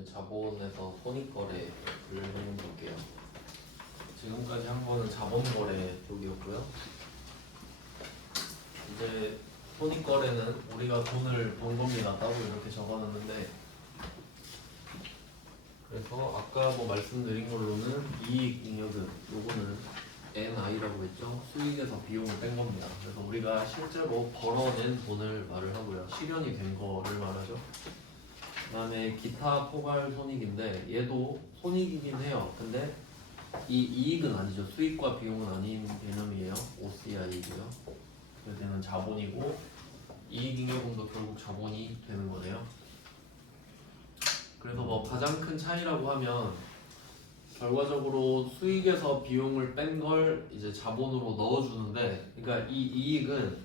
이제 자본에서 손익거래 분류를 볼게요. 지금까지 한 거는 자본거래 쪽이었고요. 이제 손익거래는 우리가 돈을 번 겁니다. 따로 이렇게 적어놨는데, 그래서 아까 뭐 말씀드린 걸로는 이익잉여금, 요거는 NI라고 했죠. 수익에서 비용을 뺀 겁니다. 그래서 우리가 실제로 벌어낸 돈을 말을 하고요. 실현이 된 거를 말하죠. 그 다음에 기타 포괄 손익인데 얘도 손익이긴 해요. 근데 이 이익은 아니죠. 수익과 비용은 아닌 개념이에요. OCI이고요. 그래서 얘는 자본이고 이익잉여금도 결국 자본이 되는 거네요. 그래서 뭐 가장 큰 차이라고 하면 결과적으로 수익에서 비용을 뺀 걸 이제 자본으로 넣어주는데, 그러니까 이 이익은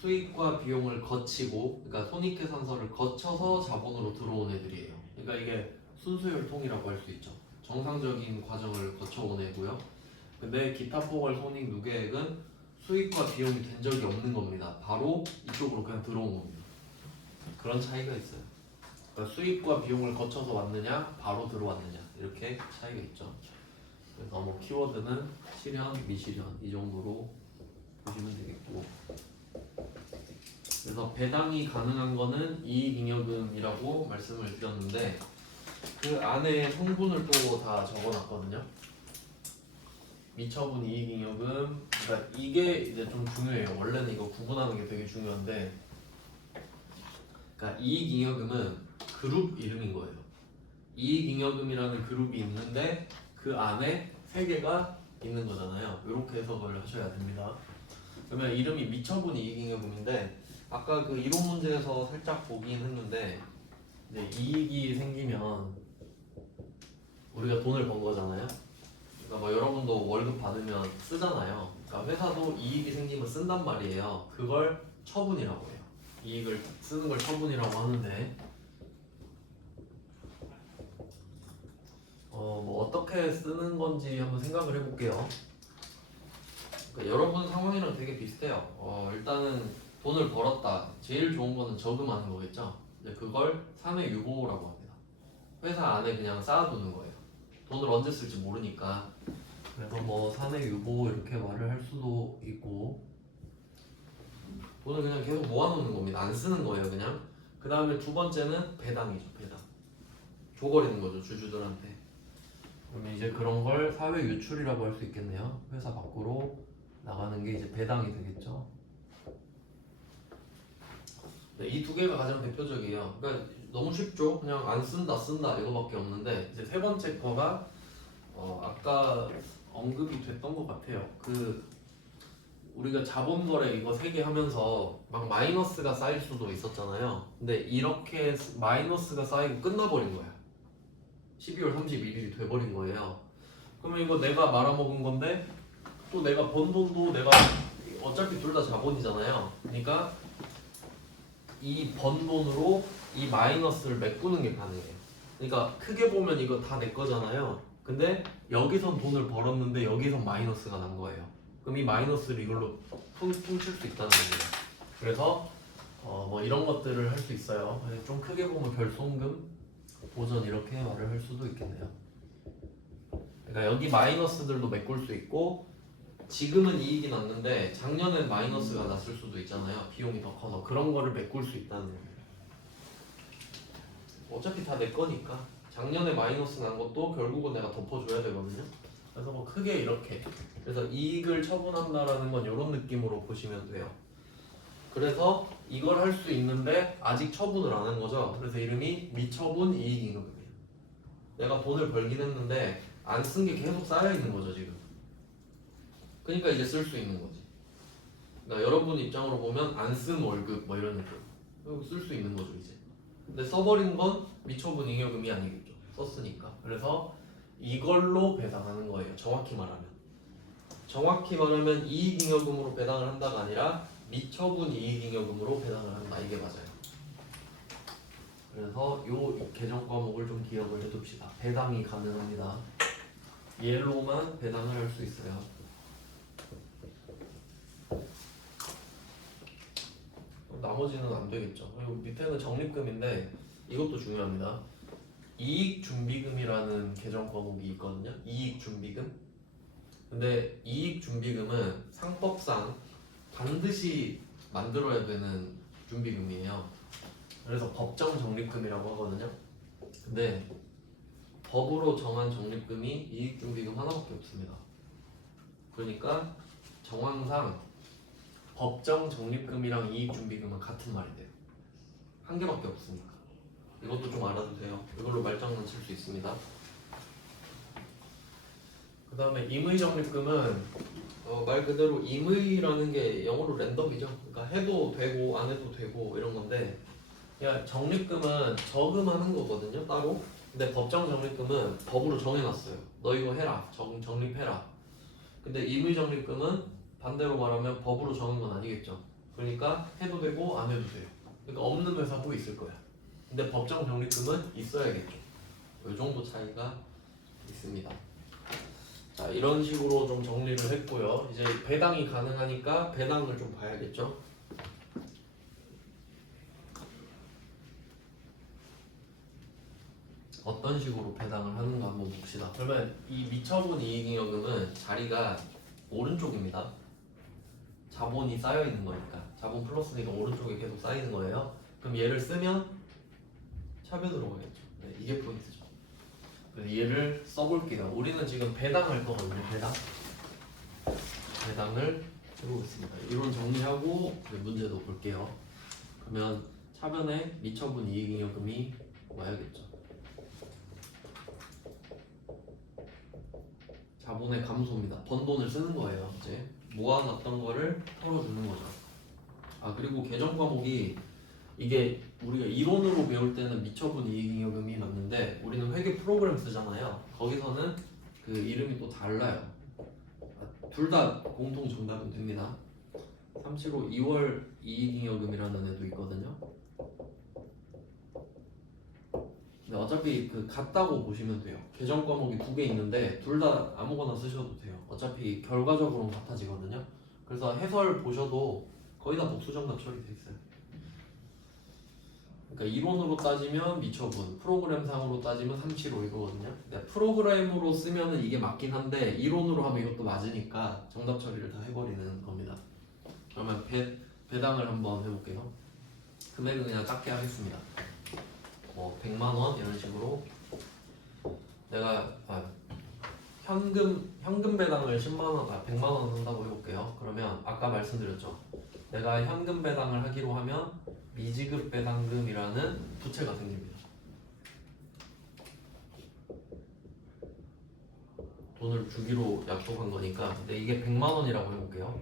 수익과 비용을 거치고, 그러니까 손익계산서를 거쳐서 자본으로 들어온 애들이에요. 그러니까 이게 순수혈통이라고 할 수 있죠. 정상적인 과정을 거쳐온 애고요. 근데 기타 포괄 손익 누계액은 수익과 비용이 된 적이 없는 겁니다. 바로 이쪽으로 그냥 들어온 겁니다. 그런 차이가 있어요. 그러니까 수익과 비용을 거쳐서 왔느냐, 바로 들어왔느냐, 이렇게 차이가 있죠. 그래서 뭐 키워드는 실현, 미실현 이 정도로 보시면 되겠고, 그래서 배당이 가능한 거는 이익잉여금이라고 말씀을 드렸는데 그 안에 성분을 또 다 적어놨거든요. 미처분 이익잉여금, 그러니까 이게 이제 좀 중요해요. 원래는 이거 구분하는 게 되게 중요한데, 그러니까 이익잉여금은 그룹 이름인 거예요. 이익잉여금이라는 그룹이 있는데 그 안에 세 개가 있는 거잖아요. 이렇게 해석을 하셔야 됩니다. 그러면 이름이 미처분 이익잉여금인데, 아까 그 이론 문제에서 살짝 보긴 했는데, 이제 이익이 생기면 우리가 돈을 번 거잖아요. 그러니까 뭐 여러분도 월급 받으면 쓰잖아요. 그러니까 회사도 이익이 생기면 쓴단 말이에요. 그걸 처분이라고 해요. 이익을 쓰는 걸 처분이라고 하는데, 뭐 어떻게 쓰는 건지 한번 생각을 해볼게요. 그러니까 여러분 상황이랑 되게 비슷해요. 일단은 돈을 벌었다. 제일 좋은 거는 저금하는 거겠죠. 이제 그걸 사내유보라고 합니다. 회사 안에 그냥 쌓아두는 거예요. 돈을 언제 쓸지 모르니까. 그래서 뭐 사내유보 이렇게 말을 할 수도 있고, 돈을 그냥 계속 모아놓는 겁니다. 안 쓰는 거예요, 그냥. 그 다음에 두 번째는 배당이죠, 배당. 줘버리는 거죠, 주주들한테. 그러면 이제 그런 걸 사회 유출이라고 할 수 있겠네요. 회사 밖으로 나가는 게 이제 배당이 되겠죠. 네, 이 두 개가 가장 대표적이에요. 그러니까 너무 쉽죠. 그냥 안 쓴다 쓴다 이거밖에 없는데, 이제 세 번째 거가 아까 언급이 됐던 것 같아요. 그 우리가 자본거래 이거 세 개 하면서 막 마이너스가 쌓일 수도 있었잖아요. 근데 이렇게 마이너스가 쌓이고 끝나버린 거야. 12월 31일이 돼버린 거예요. 그러면 이거 내가 말아먹은 건데, 또 내가 번 돈도 내가 어차피 둘 다 자본이잖아요. 그러니까 이 번 돈으로 이 마이너스를 메꾸는 게 가능해요. 그러니까 크게 보면 이거 다 내 거잖아요. 근데 여기선 돈을 벌었는데 여기선 마이너스가 난 거예요. 그럼 이 마이너스를 이걸로 퉁칠 수 있다는 겁니다. 그래서 뭐 이런 것들을 할 수 있어요. 좀 크게 보면 결손금, 보전 이렇게 말을 할 수도 있겠네요. 그러니까 여기 마이너스들도 메꿀 수 있고, 지금은 이익이 났는데 작년엔 마이너스가 났을 수도 있잖아요. 비용이 더 커서. 그런 거를 메꿀 수 있다는 겁니다. 어차피 다 내 거니까 작년에 마이너스 난 것도 결국은 내가 덮어줘야 되거든요. 그래서 뭐 크게 이렇게, 그래서 이익을 처분한다라는 건 이런 느낌으로 보시면 돼요. 그래서 이걸 할 수 있는데 아직 처분을 안 한 거죠. 그래서 이름이 미처분 이익잉여금이에요. 내가 돈을 벌긴 했는데 안 쓴 게 계속 쌓여 있는 거죠, 지금. 그러니까 이제 쓸 수 있는 거지. 그러니까 여러분 입장으로 보면 안 쓴 월급 뭐 이런 느낌. 쓸 수 있는 거죠, 이제. 근데 써버린 건 미처분 잉여금이 아니겠죠. 썼으니까. 그래서 이걸로 배당하는 거예요. 정확히 말하면. 정확히 말하면 이익잉여금으로 배당을 한다가 아니라 미처분 이익잉여금으로 배당을 한다. 이게 맞아요. 그래서 요 개정 과목을 좀 기억을 해둡시다. 배당이 가능합니다. 얘로만 배당을 할 수 있어요. 나머지는 안 되겠죠. 그리고 밑에는 적립금인데 이것도 중요합니다. 이익준비금이라는 계정 과목이 있거든요. 이익준비금. 근데 이익준비금은 상법상 반드시 만들어야 되는 준비금이에요. 그래서 법정 적립금이라고 하거든요. 근데 법으로 정한 적립금이 이익준비금 하나밖에 없습니다. 그러니까 정황상 법정 적립금이랑 이익준비금은 같은 말이 돼요. 한 개밖에 없으니까. 이것도 좀 알아도 돼요. 이걸로 말장난 칠 수 있습니다. 그 다음에 임의적립금은 말 그대로 임의라는 게 영어로 랜덤이죠. 그러니까 해도 되고 안 해도 되고 이런 건데, 그냥 적립금은 저금하는 거거든요, 따로. 근데 법정 적립금은 법으로 정해놨어요. 너 이거 해라, 적립해라. 근데 임의적립금은 반대로 말하면 법으로 정한 건 아니겠죠. 그러니까 해도 되고 안 해도 돼요. 그러니까 없는 회사도 있을 거야. 근데 법정 적립금은 있어야겠죠. 이 정도 차이가 있습니다. 자, 이런 식으로 좀 정리를 했고요. 이제 배당이 가능하니까 배당을 좀 봐야겠죠. 어떤 식으로 배당을 하는가 한번 봅시다. 그러면 이 미처분 이익잉여금은 자리가 오른쪽입니다. 자본이 쌓여 있는 거니까. 자본 플러스니까 오른쪽에 계속 쌓이는 거예요. 그럼 얘를 쓰면 차변으로 가겠죠. 네, 이게 포인트죠. 그래서 얘를 써볼게요. 우리는 지금 배당할 거거든요. 배당을 해보겠습니다. 이론 정리하고 문제도 볼게요. 그러면 차변에 미처분 이익잉여금이 와야겠죠. 자본의 감소입니다. 번 돈을 쓰는 거예요. 이제 모아놨던 거를 털어주는 거죠. 아, 그리고 계정 과목이 이게 우리가 이론으로 배울 때는 미처분 이익잉여금이 맞는데 우리는 회계 프로그램 쓰잖아요. 거기서는 그 이름이 또 달라요. 둘 다 공통 정답은 됩니다. 375 2월 이익잉여금이라는 애도 있거든요. 근데 어차피 그 같다고 보시면 돼요. 계정 과목이 두 개 있는데 둘 다 아무거나 쓰셔도 돼요. 어차피 결과적으로는 같아지거든요. 그래서 해설 보셔도 거의 다 복수정답 처리돼 있어요. 그러니까 이론으로 따지면 미처분, 프로그램상으로 따지면 375 이거거든요. 근데 프로그램으로 쓰면은 이게 맞긴 한데 이론으로 하면 이것도 맞으니까 정답 처리를 다 해버리는 겁니다. 그러면 배당을 한번 해볼게요. 금액은 그냥 작게 하겠습니다. 뭐 100만 원 이런 식으로 내가 현금 배당을 10만 원, 100만 원 한다고 해볼게요. 그러면 아까 말씀드렸죠. 내가 현금 배당을 하기로 하면 미지급 배당금이라는 부채가 생깁니다. 돈을 주기로 약속한 거니까. 근데 이게 100만 원이라고 해볼게요.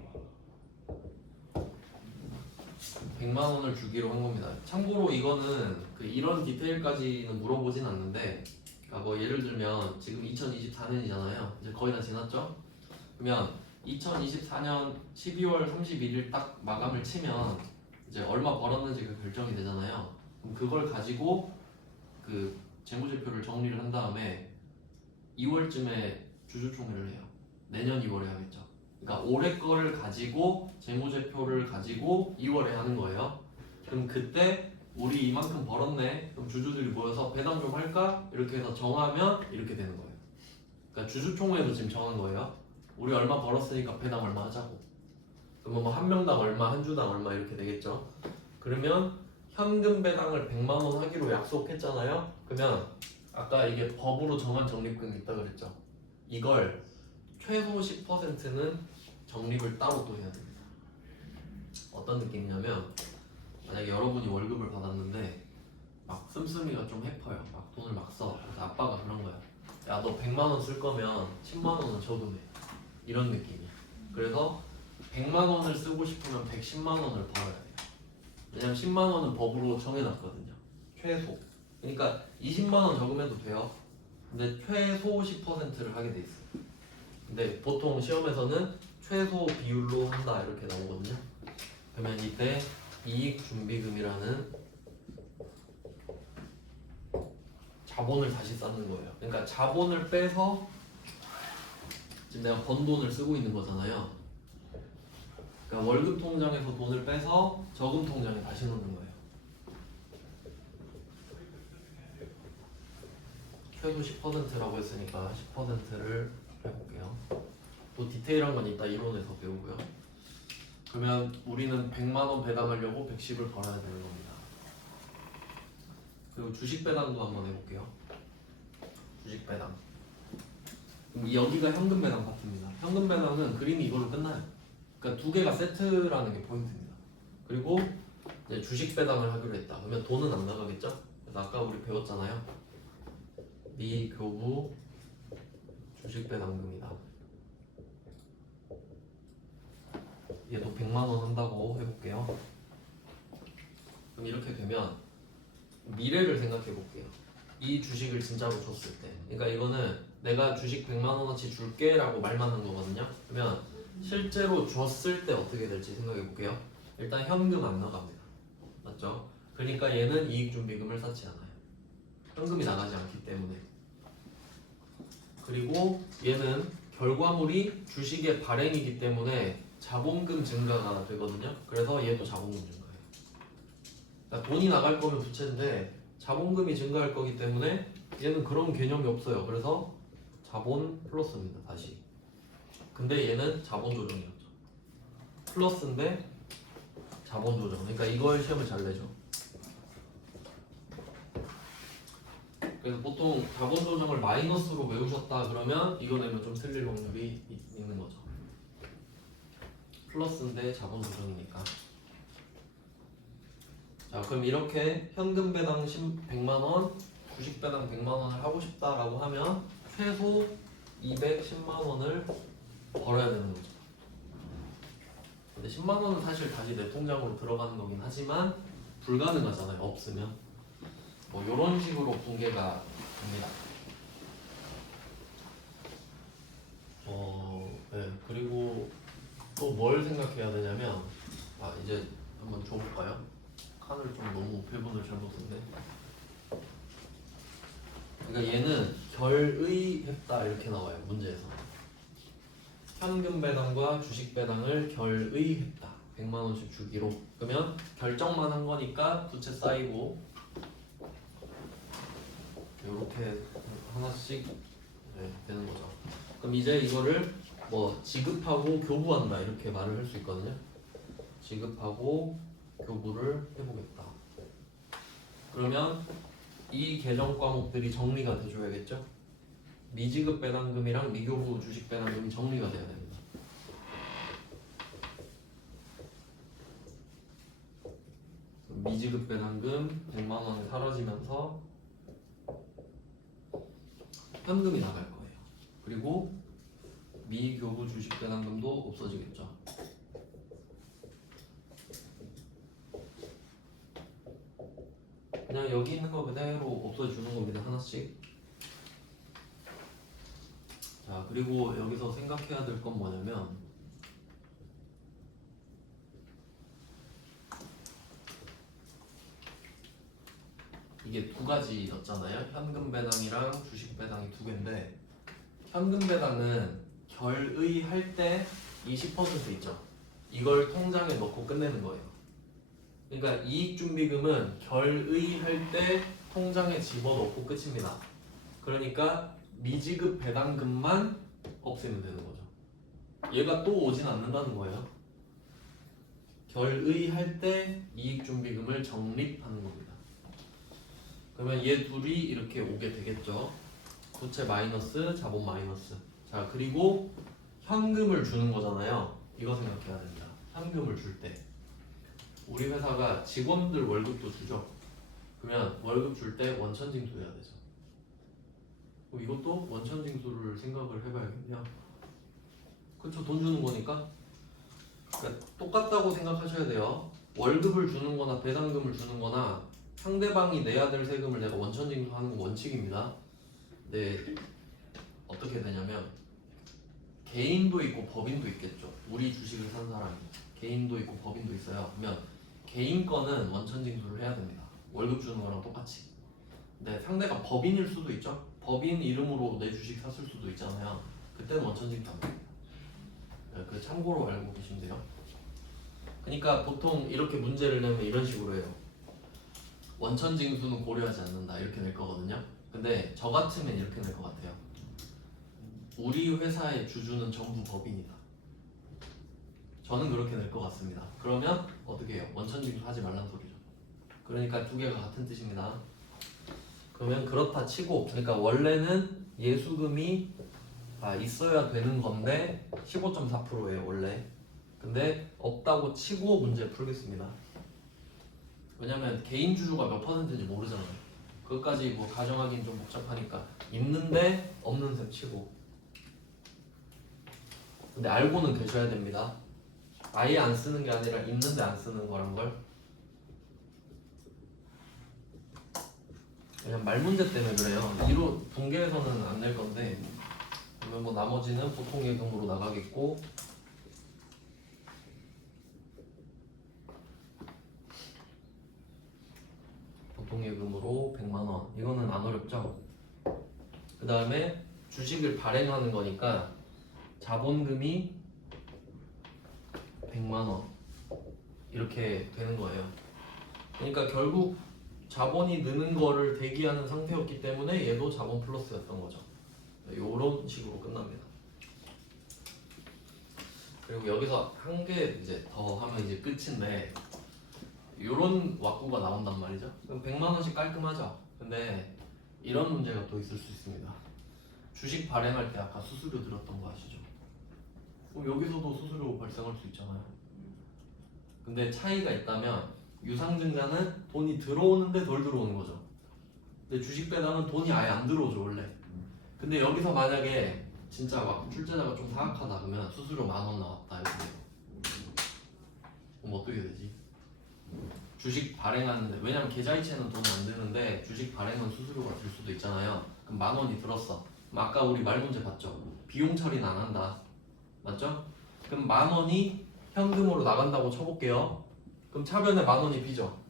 100만 원을 주기로 한 겁니다. 참고로 이거는 이런 디테일까지는 물어보진 않는데, 그러니까 뭐 예를 들면 지금 2024년이잖아요. 이제 거의 다 지났죠? 그러면 2024년 12월 31일 딱 마감을 치면 이제 얼마 벌었는지가 결정이 되잖아요. 그럼 그걸 가지고 그 재무제표를 정리를 한 다음에 2월쯤에 주주총회를 해요. 내년 2월에 하겠죠. 그러니까 올해 거를 가지고 재무제표를 가지고 2월에 하는 거예요. 그럼 그때 우리 이만큼 벌었네. 그럼 주주들이 모여서 배당 좀 할까? 이렇게 해서 정하면 이렇게 되는 거예요. 그러니까 주주총회도 지금 정한 거예요. 우리 얼마 벌었으니까 배당 얼마 하자고. 그러면 뭐 한 명당 얼마, 한 주당 얼마 이렇게 되겠죠. 그러면 현금 배당을 100만 원 하기로 약속했잖아요. 그러면 아까 이게 법으로 정한 적립금이 있다 그랬죠. 이걸 최소 10%는 적립을 따로 또 해야 됩니다. 어떤 느낌이냐면 만약에 여러분이 월급을 받았는데 막 씀씀이가 좀 해퍼요. 막 돈을 막 써. 그래서 아빠가 그런 거야. 야, 너 100만 원 쓸 거면 10만 원은 저금해. 이런 느낌이야. 그래서 100만 원을 쓰고 싶으면 110만 원을 벌어야 돼요. 왜냐면 10만 원은 법으로 정해놨거든요. 최소. 그러니까 20만 원 저금해도 돼요. 근데 최소 10%를 하게 돼 있어요. 근데 보통 시험에서는 최소 비율로 한다 이렇게 나오거든요. 그러면 이때 이익준비금이라는 자본을 다시 쌓는 거예요. 그러니까 자본을 빼서 지금 내가 번 돈을 쓰고 있는 거잖아요. 그러니까 월급 통장에서 돈을 빼서 저금 통장에 다시 넣는 거예요. 최소 10%라고 했으니까 10%를 해볼게요. 또 디테일한 건 이따 이론에서 배우고요. 그러면 우리는 100만 원 배당하려고 110을 벌어야 되는 겁니다. 그리고 주식 배당도 한번 해볼게요. 주식 배당. 그럼 여기가 현금 배당 파트입니다. 현금 배당은 그림이 이걸로 끝나요. 그러니까 두 개가 세트라는 게 포인트입니다. 그리고 이제 주식 배당을 하기로 했다. 그러면 돈은 안 나가겠죠? 그래서 아까 우리 배웠잖아요. 미교부 주식 배당금이다. 얘도 100만 원 한다고 해볼게요. 그럼 이렇게 되면 미래를 생각해 볼게요. 이 주식을 진짜로 줬을 때, 그러니까 이거는 내가 주식 100만 원어치 줄게 라고 말만 한 거거든요. 그러면 실제로 줬을 때 어떻게 될지 생각해 볼게요. 일단 현금 안 나갑니다. 맞죠? 그러니까 얘는 이익준비금을 쌓지 않아요. 현금이 나가지 않기 때문에. 그리고 얘는 결과물이 주식의 발행이기 때문에 자본금 증가가 되거든요. 그래서 얘도 자본금 증가해요. 그러니까 돈이 나갈 거면 부채인데 자본금이 증가할 거기 때문에 얘는 그런 개념이 없어요. 그래서 자본 플러스입니다. 다시. 근데 얘는 자본 조정이었죠. 플러스인데 자본 조정. 그러니까 이걸 시험을 잘 내죠. 그래서 보통 자본 조정을 마이너스로 외우셨다 그러면 이거 내면 좀 틀릴 확률이 있는 거죠. 플러스인데 자본 조정이니까. 자, 그럼 이렇게 현금 배당 100만 원, 주식 배당 100만 원을 하고 싶다라고 하면 최소 210만 원을 벌어야 되는 거죠. 근데 10만 원은 사실 다시 내 통장으로 들어가는 거긴 하지만 불가능하잖아요. 없으면. 뭐 이런 식으로 분개가 됩니다. 네. 그리고 또 뭘 생각해야 되냐면 이제 한번 줘볼까요? 칸을 좀 너무 배분을 잘못했네. 그러니까 얘는 결의했다 이렇게 나와요. 문제에서. 현금 배당과 주식 배당을 결의했다. 100만 원씩 주기로. 그러면 결정만 한 거니까 부채 쌓이고 이렇게 하나씩 되는 거죠. 그럼 이제 이거를 뭐 지급하고 교부한다 이렇게 말을 할 수 있거든요. 지급하고 교부를 해보겠다. 그러면 이 계정 과목들이 정리가 돼줘야겠죠. 미지급 배당금이랑 미교부 주식 배당금이 정리가 돼야 됩니다. 미지급 배당금 100만 원이 사라지면서 현금이 나갈 거예요. 그리고 미교부 주식 배당금도 없어지겠죠. 그냥 여기 있는 거 그대로 없어지는 겁니다. 하나씩. 자, 그리고 여기서 생각해야 될 건 뭐냐면 이게 두 가지였잖아요. 현금 배당이랑 주식 배당이 두 개인데 현금 배당은 결의할 때 이 10% 있죠. 이걸 통장에 넣고 끝내는 거예요. 그러니까 이익준비금은 결의할 때 통장에 집어넣고 끝입니다. 그러니까 미지급 배당금만 없애면 되는 거죠. 얘가 또 오진 않는다는 거예요. 결의할 때 이익준비금을 적립하는 겁니다. 그러면 얘 둘이 이렇게 오게 되겠죠. 부채 마이너스, 자본 마이너스. 자, 그리고 현금을 주는 거잖아요. 이거 생각해야 됩니다. 현금을 줄 때 우리 회사가 직원들 월급도 주죠. 그러면 월급 줄 때 원천징수 해야 되죠. 그럼 이것도 원천징수를 생각을 해봐야겠네요. 그렇죠. 돈 주는 거니까. 그러니까 똑같다고 생각하셔야 돼요. 월급을 주는 거나 배당금을 주는 거나 상대방이 내야 될 세금을 내가 원천징수하는 건 원칙입니다. 네, 어떻게 되냐면 개인도 있고 법인도 있겠죠. 우리 주식을 산 사람이 개인도 있고 법인도 있어요. 그러면 개인 거는 원천징수를 해야 됩니다. 월급 주는 거랑 똑같이. 근데 상대가 법인일 수도 있죠. 법인 이름으로 내 주식 샀을 수도 있잖아요. 그때는 원천징수 안 됩니다. 그 참고로 알고 계시면 돼요. 그러니까 보통 이렇게 문제를 내면 이런 식으로 해요. 원천징수는 고려하지 않는다 이렇게 낼 거거든요. 근데 저 같으면 이렇게 될 것 같아요. 우리 회사의 주주는 전부 법인이다. 저는 그렇게 될 것 같습니다. 그러면 어떻게 해요? 원천징수하지 말란 소리죠. 그러니까 두 개가 같은 뜻입니다. 그러면 그렇다 치고, 그러니까 원래는 예수금이 있어야 되는 건데 15.4%예요 원래. 근데 없다고 치고 문제 풀겠습니다. 왜냐면 개인 주주가 몇 퍼센트인지 모르잖아요. 그것까지 뭐 가정하기는 좀 복잡하니까 있는데 없는 셈 치고. 근데 알고는 계셔야 됩니다. 아예 안 쓰는 게 아니라 있는데 안 쓰는 거란 걸. 그냥 말 문제 때문에 그래요. 이로 분계에서는 안 낼 건데, 그러면 뭐 나머지는 보통 예금으로 나가겠고, 보통 예금으로 100만 원. 이거는 안 어렵죠? 그 다음에 주식을 발행하는 거니까 자본금이 100만 원 이렇게 되는 거예요. 그러니까 결국 자본이 느는 거를 대기하는 상태였기 때문에 얘도 자본 플러스였던 거죠. 이런 식으로 끝납니다. 그리고 여기서 한 개 이제 더 하면 이제 끝인데, 이런 왁구가 나온단 말이죠. 그럼 100만 원씩 깔끔하죠. 근데 이런 문제가 또 있을 수 있습니다. 주식 발행할 때 아까 수수료 들었던 거 아시죠? 여기서도 수수료 발생할 수 있잖아요. 근데 차이가 있다면 유상증자는 돈이 들어오는데 덜 들어오는 거죠. 근데 주식 배당은 돈이 아예 안 들어오죠 원래. 근데 여기서 만약에 진짜 막 출제자가 좀 사악하다 그러면 수수료 10,000원 나왔다 이렇게 돼요. 그럼 어떻게 되지? 주식 발행하는데, 왜냐면 계좌이체는 돈 안 드는데 주식 발행은 수수료가 들 수도 있잖아요. 그럼 10,000원이 들었어. 그럼 아까 우리 말 문제 봤죠? 비용 처리는 안 한다. 맞죠? 그럼 10,000원이 현금으로 나간다고 쳐볼게요. 그럼 차변에 10,000원이 비죠?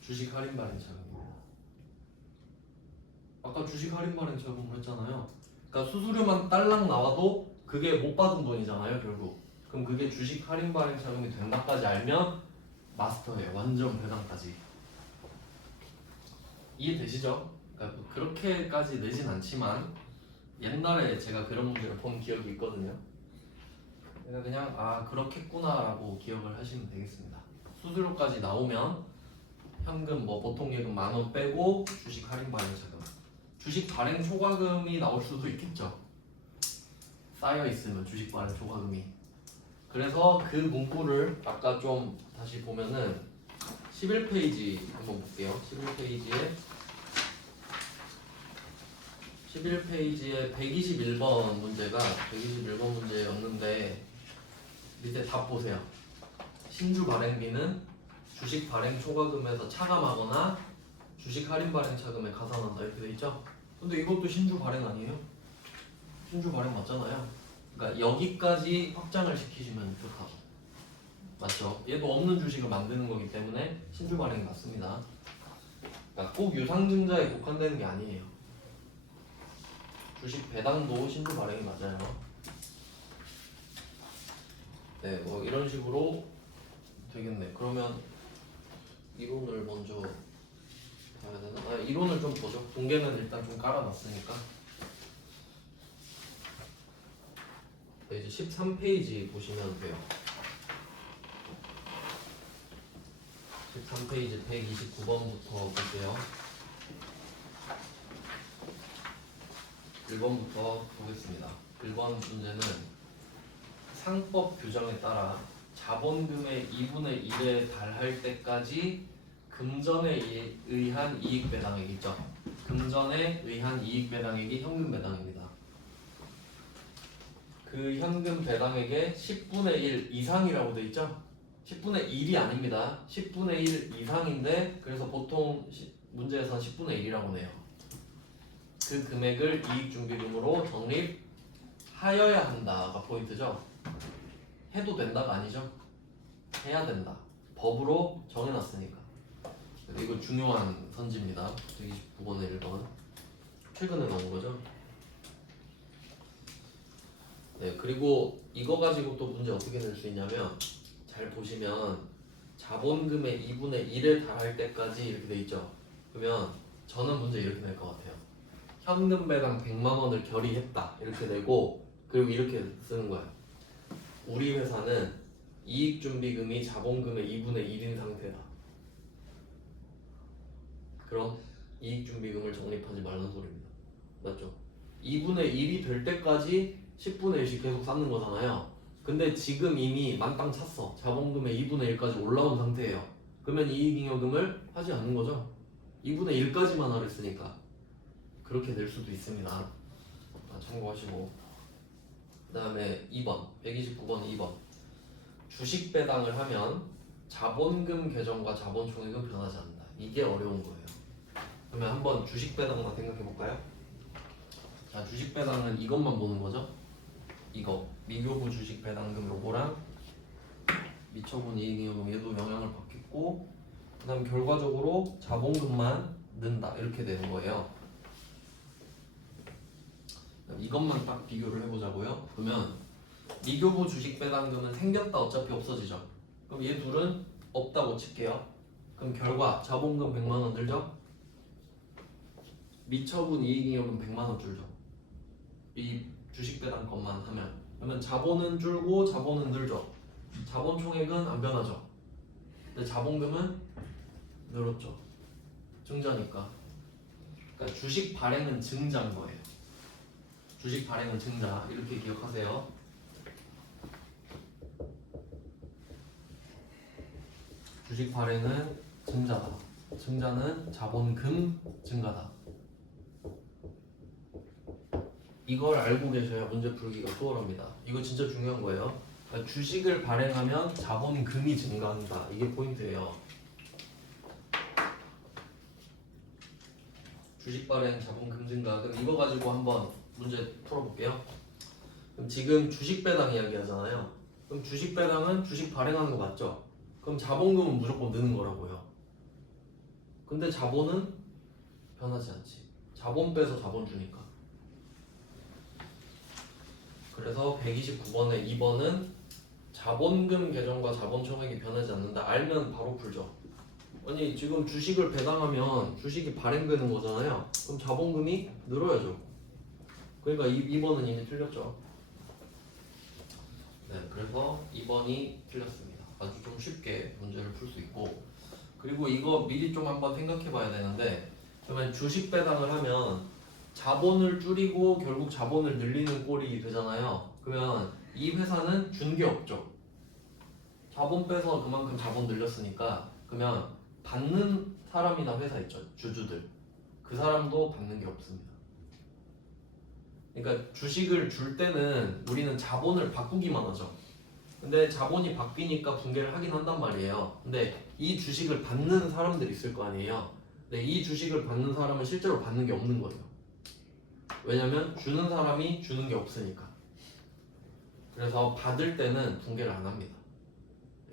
주식 할인 발행 자금입니다. 아까 주식 할인 발행 자금을 했잖아요. 그러니까 수수료만 딸랑 나와도 그게 못 받은 돈이잖아요 결국. 그럼 그게 주식 할인 발행 자금이 된다까지 알면 마스터예요. 완전 배당까지. 이해되시죠? 그러니까 그렇게까지 내진 않지만 옛날에 제가 그런 문제를 본 기억이 있거든요. 그냥 그렇겠구나라고 기억을 하시면 되겠습니다. 수수료까지 나오면 현금 뭐 보통 예금 10,000원 빼고 주식 할인 발행 자금, 주식 발행 초과금이 나올 수도 있겠죠. 쌓여 있으면 주식 발행 초과금이. 그래서 그 문구를 아까 좀 다시 보면은 11페이지 한번 볼게요. 11페이지에 121번 문제가 121번 문제였는데 밑에 답 보세요. 신주 발행비는 주식 발행 초과금에서 차감하거나 주식 할인 발행 차금에 가산한다 이렇게 돼 있죠? 근데 이것도 신주 발행 아니에요? 신주 발행 맞잖아요. 그러니까 여기까지 확장을 시키시면 좋다. 맞죠? 얘도 없는 주식을 만드는 거기 때문에 신주 발행이 맞습니다. 그러니까 꼭 유상증자에 국한되는 게 아니에요. 주식 배당도 신주 발행이 맞아요. 네, 뭐 이런 식으로 되겠네. 그러면 이론을 먼저 봐야 되나? 이론을 좀 보죠. 공개는 일단 좀 깔아놨으니까. 네, 이제 13페이지 보시면 돼요. 13페이지 129번부터 볼게요. 1번부터 보겠습니다. 1번 문제는 상법 규정에 따라 자본금의 2분의 1에 달할 때까지 금전에 의한 이익 배당액이죠. 금전에 의한 이익 배당액이 현금 배당입니다. 그 현금 배당액의 10분의 1 이상이라고 돼 있죠. 10분의 1이 아닙니다. 10분의 1 이상인데 그래서 보통 문제에서는 10분의 1이라고 내요. 그 금액을 이익준비금으로 적립하여야 한다가 포인트죠. 해도 된다가 아니죠. 해야 된다. 법으로 정해놨으니까. 이거 중요한 선지입니다. 129번의 1번. 최근에 나온 거죠. 네, 그리고 이거 가지고 또 문제 어떻게 낼 수 있냐면 잘 보시면 자본금의 2분의 1에 달할 때까지 이렇게 돼 있죠. 그러면 저는 문제 이렇게 낼 것 같아요. 현금 배당 100만 원을 결의했다 이렇게 내고 그리고 이렇게 쓰는 거야. 우리 회사는 이익준비금이 자본금의 2분의 1인 상태다. 그럼 이익준비금을 적립하지 말라는 소리입니다. 맞죠? 2분의 1이 될 때까지 10분의 1씩 계속 쌓는 거잖아요. 근데 지금 이미 만땅 찼어. 자본금의 2분의 1까지 올라온 상태예요. 그러면 이익잉여금을 하지 않는 거죠. 2분의 1까지만 하랬으니까 그렇게 낼 수도 있습니다. 참고하시고 그 다음에 2번 129번 2번 주식 배당을 하면 자본금 계정과 자본총액은 변하지 않는다. 이게 어려운 거예요. 그러면 한번 주식 배당만 생각해 볼까요? 자, 주식 배당은 이것만 보는 거죠. 이거 미교부 주식 배당금 요거랑 미처분 이익잉여금 얘도 영향을 받겠고 그 다음 결과적으로 자본금만 는다 이렇게 되는 거예요. 이것만 딱 비교를 해보자고요. 그러면 미교부 주식 배당금은 생겼다 어차피 없어지죠. 그럼 얘 둘은 없다고 칠게요. 그럼 결과 자본금 100만 원 늘죠? 미처분 이익잉여금 100만 원 줄죠. 이 주식 배당 것만 하면 그러면 자본은 줄고 자본은 늘죠. 자본 총액은 안 변하죠. 근데 자본금은 늘었죠. 증자니까. 그러니까 주식 발행은 증자인 거예요. 주식 발행은 증자 이렇게 기억하세요. 주식 발행은 증자다. 증자는 자본금 증가다. 이걸 알고 계셔야 문제 풀기가 수월합니다. 이거 진짜 중요한 거예요. 그러니까 주식을 발행하면 자본금이 증가한다. 이게 포인트예요. 주식 발행 자본금 증가. 그럼 이거 가지고 한번 문제 풀어볼게요. 그럼 지금 주식 배당 이야기 하잖아요. 그럼 주식 배당은 주식 발행하는 거 맞죠? 그럼 자본금은 무조건 느는 거라고요. 근데 자본은 변하지 않지. 자본 빼서 자본 주니까. 그래서 129번에 2번은 자본금 계정과 자본총액이 변하지 않는다. 알면 바로 풀죠. 아니 지금 주식을 배당하면 주식이 발행되는 거잖아요. 그럼 자본금이 늘어야죠. 그러니까 2번은 이미 틀렸죠. 네, 그래서 2번이 틀렸습니다. 아주 좀 쉽게 문제를 풀 수 있고 그리고 이거 미리 좀 한번 생각해 봐야 되는데 그러면 주식 배당을 하면 자본을 줄이고 결국 자본을 늘리는 꼴이 되잖아요. 그러면 이 회사는 준 게 없죠. 자본 빼서 그만큼 자본 늘렸으니까 그러면 받는 사람이나 회사 있죠. 주주들. 그 사람도 받는 게 없습니다. 그러니까 주식을 줄 때는 우리는 자본을 바꾸기만 하죠. 근데 자본이 바뀌니까 붕괴를 하긴 한단 말이에요. 근데 이 주식을 받는 사람들이 있을 거 아니에요. 근데 이 주식을 받는 사람은 실제로 받는 게 없는 거예요. 왜냐면 주는 사람이 주는 게 없으니까. 그래서 받을 때는 붕괴를 안 합니다.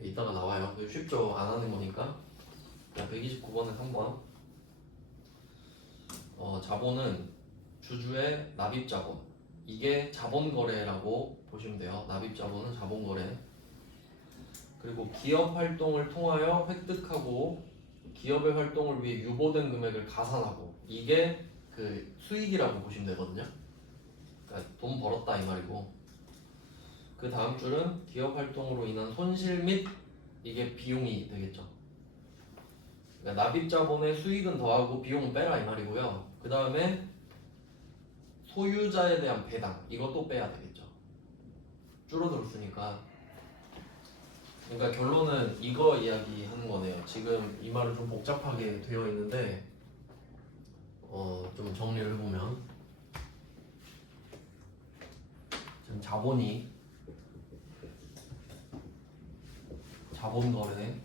이따가 나와요. 쉽죠? 안 하는 거니까. 129번에 3번. 자본은 주주의 납입자본. 이게 자본거래라고 보시면 돼요. 납입자본은 자본거래. 그리고 기업 활동을 통하여 획득하고 기업의 활동을 위해 유보된 금액을 가산하고 이게 그 수익이라고 보시면 되거든요. 그러니까 돈 벌었다 이 말이고 그 다음 줄은 기업 활동으로 인한 손실 및 이게 비용이 되겠죠. 그러니까 납입자본의 수익은 더하고 비용은 빼라 이 말이고요. 그 다음에 소유자에 대한 배당 이것도 빼야 되겠죠. 줄어들었으니까. 그러니까 결론은 이거 이야기하는 거네요. 지금 이 말은 좀 복잡하게 되어 있는데 좀 정리를 해보면 지금 자본이 자본거래,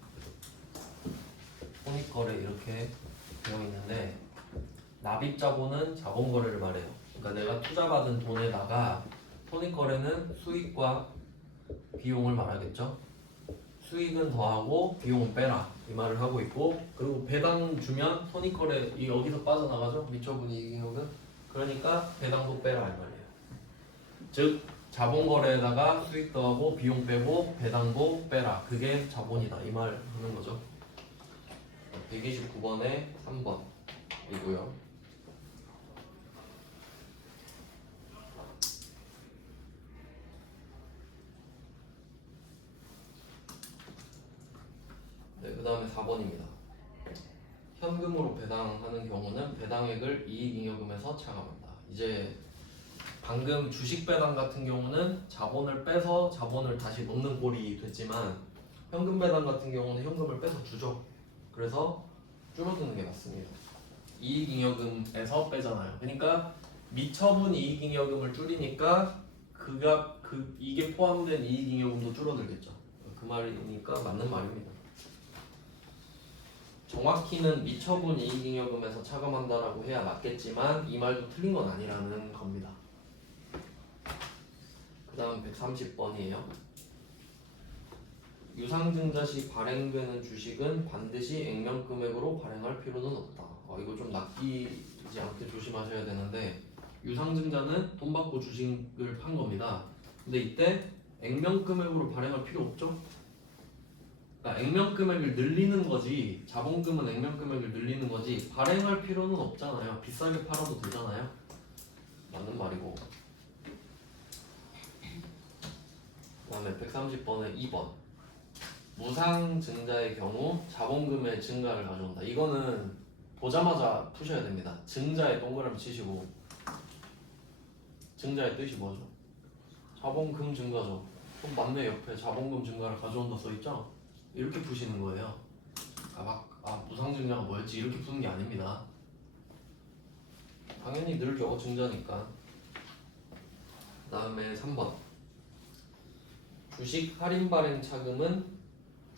손익거래 이렇게 되어 있는데 납입자본은 자본거래를 말해요. 그러니까 내가 투자받은 돈에다가 손익거래는 수익과 비용을 말하겠죠. 수익은 더하고 비용은 빼라 이 말을 하고 있고 그리고 배당 주면 손익거래 이 여기서 빠져나가죠. 미처분 이익잉여금. 그러니까 배당도 빼라 이 말이에요. 즉 자본거래에다가 수익 더하고 비용 빼고 배당도 빼라. 그게 자본이다 이 말 하는 거죠. 129번에 3번 이고요. 네, 그 다음에 4번입니다. 현금으로 배당하는 경우는 배당액을 이익잉여금에서 차감한다. 이제 방금 주식 배당 같은 경우는 자본을 빼서 자본을 다시 넣는 꼴이 됐지만 현금 배당 같은 경우는 현금을 빼서 주죠. 그래서 줄어드는 게 맞습니다. 이익잉여금에서 빼잖아요. 그러니까 미처분 이익잉여금을 줄이니까 이게 포함된 이익잉여금도 줄어들겠죠. 그 말이니까 맞는 말입니다. 정확히는 미처분 이익잉여금에서 차감한다라고 해야 맞겠지만 이 말도 틀린 건 아니라는 겁니다. 그 다음 130번이에요. 유상증자 시 발행되는 주식은 반드시 액면금액으로 발행할 필요는 없다. 이거 좀 낚이지 않게 조심하셔야 되는데 유상증자는 돈 받고 주식을 판 겁니다. 근데 이때 액면금액으로 발행할 필요 없죠? 그러니까 액면금액을 늘리는 거지 자본금은 액면금액을 늘리는 거지 발행할 필요는 없잖아요. 비싸게 팔아도 되잖아요. 맞는 말이고. 그 다음에 130번에 2번 무상증자의 경우 자본금의 증가를 가져온다. 이거는 보자마자 푸셔야 됩니다. 증자에 동그라미 치시고 증자의 뜻이 뭐죠? 자본금 증가죠. 그럼 맞네. 옆에 자본금 증가를 가져온다 써있죠? 이렇게 푸시는 거예요. 무상증자가 뭐였지? 이렇게 푸는 게 아닙니다. 당연히 늘죠. 증자니까. 그 다음에 3번 주식 할인 발행 차금은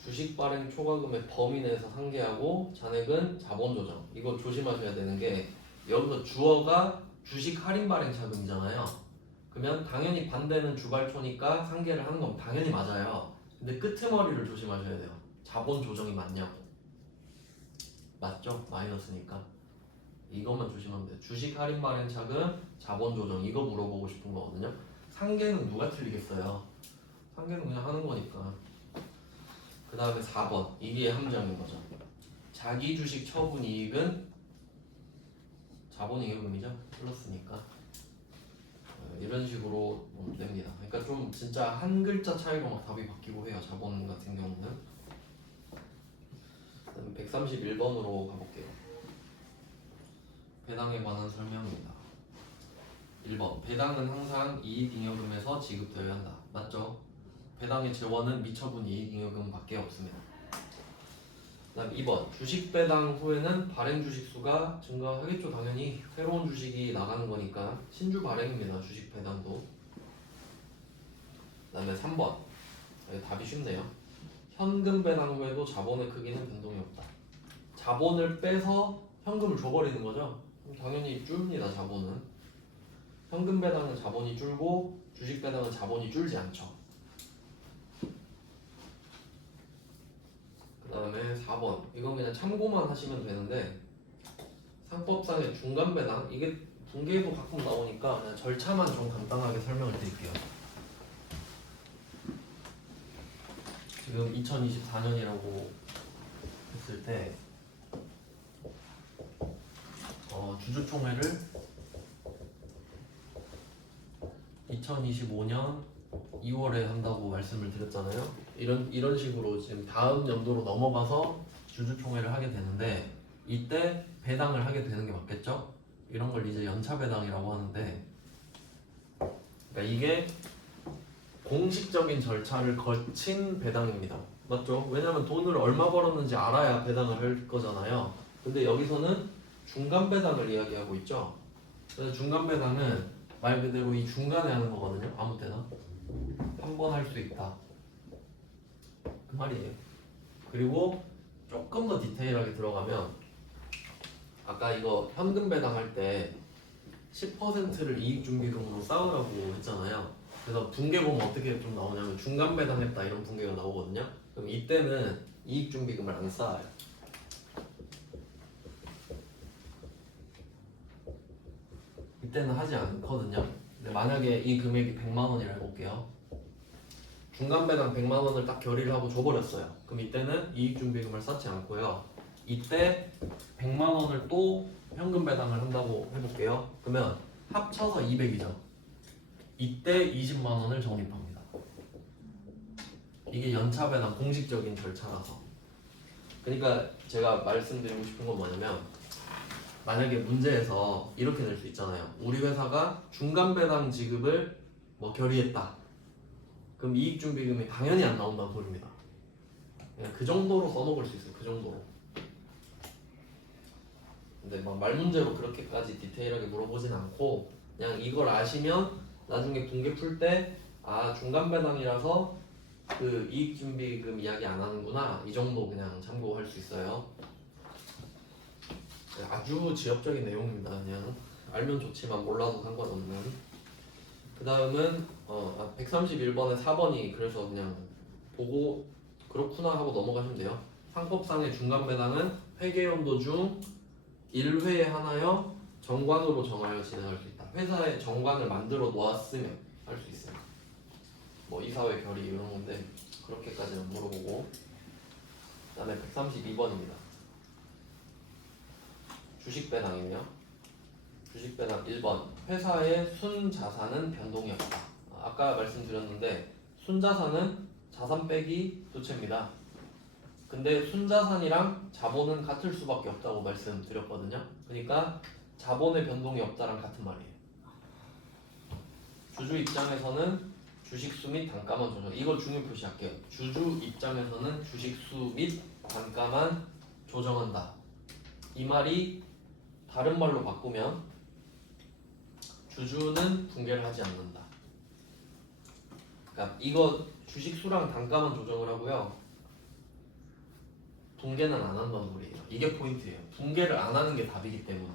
주식 발행 초과금의 범위 내에서 상계하고 잔액은 자본 조정. 이거 조심하셔야 되는 게 여기서 주어가 주식 할인 발행 차금이잖아요. 그러면 당연히 반대는 주발초니까 상계를 하는 건 당연히 맞아요. 근데 끄트머리를 조심하셔야 돼요. 자본 조정이 맞냐고. 맞죠? 마이너스니까. 이것만 조심하면 돼요. 주식 할인 발행 차금, 자본 조정 이거 물어보고 싶은 거거든요. 상계는 누가 틀리겠어요? 상계는 그냥 하는 거니까. 그 다음에 4번 이게 함정인 거죠. 자기 주식 처분 이익은 자본잉여금이죠. 플러스니까 이런 식으로 됩니다. 그러니까 좀 진짜 한 글자 차이로 막 답이 바뀌고 해요. 자본 같은 경우는. 131번으로 가볼게요. 배당에 관한 설명입니다. 1번 배당은 항상 이익잉여금에서 지급되어야 한다. 맞죠? 배당의 재원은 미처분 이익잉여금 밖에 없습니다. 그다음 2번 주식 배당 후에는 발행 주식 수가 증가하겠죠. 당연히 새로운 주식이 나가는 거니까 신주 발행입니다. 주식 배당도. 그다음에 3번 답이 쉽네요. 현금 배당 후에도 자본의 크기는 변동이 없다. 자본을 빼서 현금을 줘버리는 거죠. 그럼 당연히 줍니다. 자본은. 현금 배당은 자본이 줄고 주식 배당은 자본이 줄지 않죠. 그 다음에 4번 이건 그냥 참고만 하시면 되는데 상법상의 중간 배당 이게 분계에도 가끔 나오니까 그냥 절차만 좀 간단하게 설명을 드릴게요. 지금 2024년이라고 했을 때 주주총회를 2025년 2월에 한다고 말씀을 드렸잖아요. 이런 식으로 지금 다음 연도로 넘어가서 주주총회를 하게 되는데 이때 배당을 하게 되는 게 맞겠죠? 이런 걸 이제 연차 배당이라고 하는데 그러니까 이게 공식적인 절차를 거친 배당입니다. 맞죠? 왜냐면 돈을 얼마 벌었는지 알아야 배당을 할 거잖아요. 근데 여기서는 중간 배당을 이야기하고 있죠. 그래서 중간 배당은 말 그대로 이 중간에 하는 거거든요. 아무 때나 한 번 할 수 있다 그 말이에요. 그리고 조금 더 디테일하게 들어가면 아까 이거 현금 배당할 때 10%를 이익준비금으로 쌓으라고 했잖아요. 그래서 분계 보면 어떻게 좀 나오냐면 중간 배당했다 이런 분계가 나오거든요. 그럼 이때는 이익준비금을 안 쌓아요. 이때는 하지 않거든요. 근데 만약에 이 금액이 100만 원이라 해볼게요. 중간 배당 100만 원을 딱 결의를 하고 줘버렸어요. 그럼 이때는 이익준비금을 쌓지 않고요. 이때 100만 원을 또 현금 배당을 한다고 해볼게요. 그러면 합쳐서 200이죠. 이때 20만 원을 적립합니다. 이게 연차 배당 공식적인 절차라서. 그러니까 제가 말씀드리고 싶은 건 뭐냐면 만약에 문제에서 이렇게 낼 수 있잖아요. 우리 회사가 중간 배당 지급을 뭐 결의했다. 그럼 이익준비금이 당연히 안 나온다는 소리입니다. 그냥 그 정도로 써먹을 수 있어요. 그 정도로. 근데 막 말 문제로 그렇게까지 디테일하게 물어보진 않고 그냥 이걸 아시면 나중에 분계 풀 때 아 중간 배당이라서 그 이익준비금 이야기 안 하는구나 이 정도 그냥 참고할 수 있어요. 아주 지엽적인 내용입니다. 그냥 알면 좋지만 몰라도 상관없는. 그 다음은 131번에 4번이 그래서 그냥 보고 그렇구나 하고 넘어가시면 돼요. 상법상의 중간 배당은 회계연도 중 1회에 하나여 정관으로 정하여 진행할 수 있다. 회사에 정관을 만들어 놓았으면 할 수 있어요. 뭐 이사회 결의 이런 건데 그렇게까지는 물어보고. 그 다음에 132번입니다. 주식 배당이며 주식 배당 1번 회사의 순자산은 변동이 없다. 아까 말씀드렸는데 순자산은 자산 빼기 부채입니다. 근데 순자산이랑 자본은 같을 수밖에 없다고 말씀드렸거든요. 그러니까 자본의 변동이 없다랑 같은 말이에요. 주주 입장에서는 주식수 및 단가만 조정. 이걸 중요 표시할게요. 주주 입장에서는 주식수 및 단가만 조정한다. 이 말이 다른 말로 바꾸면 주주는 분개를 하지 않는다. 그러니까 이거 주식수랑 단가만 조정을 하고요. 분개는 안 한다는 소리예요. 이게 포인트예요. 분개를 안 하는 게 답이기 때문에.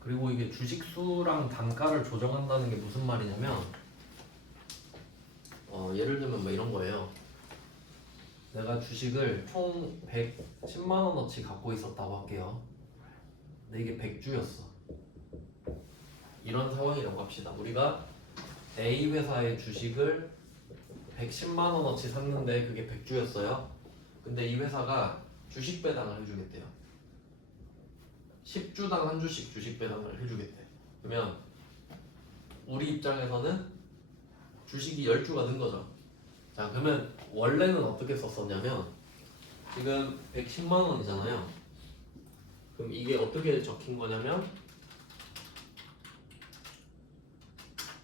그리고 이게 주식수랑 단가를 조정한다는 게 무슨 말이냐면 예를 들면 뭐 이런 거예요. 내가 주식을 총 110만 원어치 갖고 있었다고 할게요. 근데 이게 100주였어. 이런 상황이라고 합시다. 우리가 A 회사의 주식을 110만 원어치 샀는데 그게 100주였어요. 근데 이 회사가 주식 배당을 해주겠대요. 10주당 한 주씩 주식 배당을 해주겠대. 그러면 우리 입장에서는 주식이 10주가 는 거죠. 자, 그러면 원래는 어떻게 썼었냐면 지금 110만 원이잖아요. 그럼 이게 어떻게 적힌 거냐면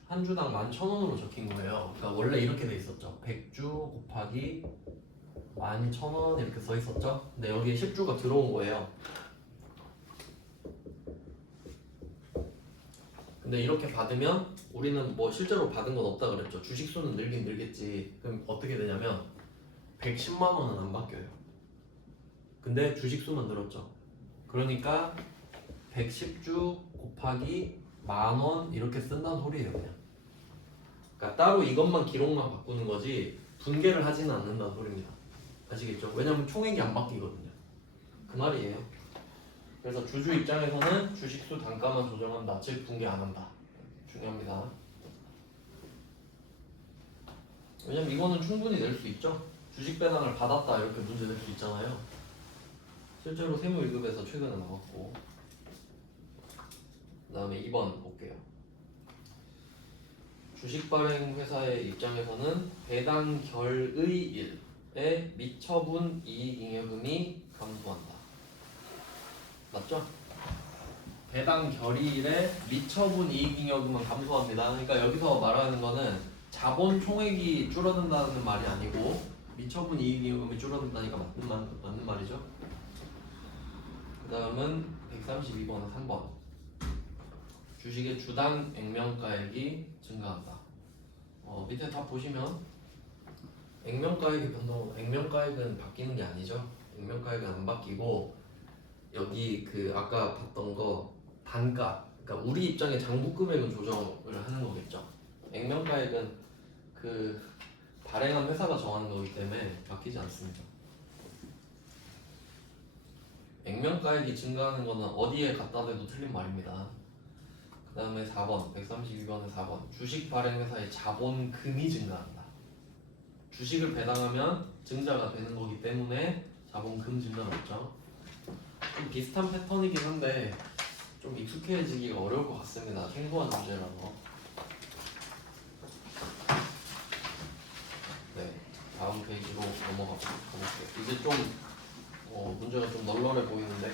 한 주당 11,000원으로 적힌 거예요. 그러니까 원래 이렇게 돼 있었죠. 100주 곱하기 11,000원 이렇게 써 있었죠. 근데 여기에 10주가 들어온 거예요. 근데 이렇게 받으면 우리는 뭐 실제로 받은 건 없다 그랬죠. 주식수는 늘긴 늘겠지. 그럼 어떻게 되냐면 110만 원은 안 바뀌어요. 근데 주식수만 늘었죠. 그러니까 110주 곱하기 10,000원 이렇게 쓴다는 소리예요. 그냥. 그러니까 따로 이것만 기록만 바꾸는 거지 분개를 하지는 않는다는 소리입니다. 아시겠죠? 왜냐면 총액이 안 바뀌거든요. 그 말이에요. 그래서 주주 입장에서는 주식수 단가만 조정한다. 즉 분개 안 한다. 중요합니다. 왜냐면 이거는 충분히 낼 수 있죠. 주식 배당을 받았다 이렇게 문제 낼 수 있잖아요. 실제로 세무 1급에서 최근에 나왔고. 그 다음에 2번 볼게요. 주식 발행 회사의 입장에서는 배당 결의일에 미처분 이익 잉여금이 감소한다. 맞죠? 배당 결의일에 미처분 이익 잉여금은 감소합니다. 그러니까 여기서 말하는 거는 자본 총액이 줄어든다는 말이 아니고 미처분 이익 잉여금이 줄어든다니까 맞는 말이죠. 그 다음은 132번에 3번 주식의 주당 액면가액이 증가한다. 밑에 다 보시면 액면가액의 변동, 액면가액은 바뀌는 게 아니죠. 액면가액은 안 바뀌고 여기 그 아까 봤던 거 단가, 그러니까 우리 입장에 장부 금액은 조정을 하는 거겠죠. 액면가액은 그 발행한 회사가 정하는 거기 때문에 바뀌지 않습니다. 액면가액이 증가하는 거는 어디에 갖다 대도 틀린 말입니다. 그 다음에 4번, 132번에 4번 주식 발행 회사의 자본금이 증가한다. 주식을 배당하면 증자가 되는 거기 때문에 자본금 증가가 있죠. 좀 비슷한 패턴이긴 한데 좀 익숙해지기가 어려울 것 같습니다. 생소한 문제라서. 네, 다음 페이지로 넘어가 볼게요. 이제 좀 문제가 좀 널널해 보이는데,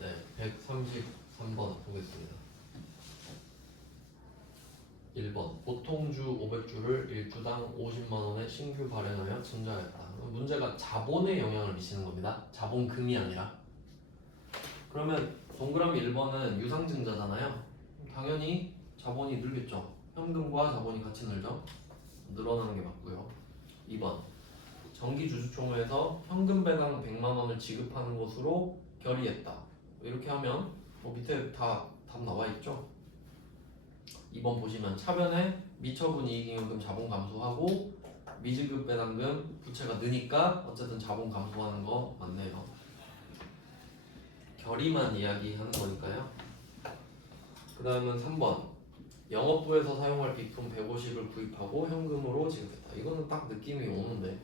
네, 133번 보겠습니다. 1번 보통주 500주를 일주당 50만 원에 신규 발행하여 증자했다. 문제가 자본에 영향을 미치는 겁니다. 자본금이 아니라. 그러면 동그라미 1번은 유상증자잖아요. 당연히 자본이 늘겠죠. 현금과 자본이 같이 늘죠. 늘어나는 게 맞고요. 2번 정기주주총회에서 현금 배당 100만 원을 지급하는 것으로 결의했다. 이렇게 하면 밑에 다 답 나와 있죠. 2번 보시면 차변에 미처분 이익잉여금 자본 감소하고 미지급 배당금 부채가 느니까 어쨌든 자본 감소하는 거 맞네요. 결의만 이야기하는 거니까요. 그 다음은 3번 영업부에서 사용할 비품 150을 구입하고 현금으로 지급했다. 이거는 딱 느낌이 오는데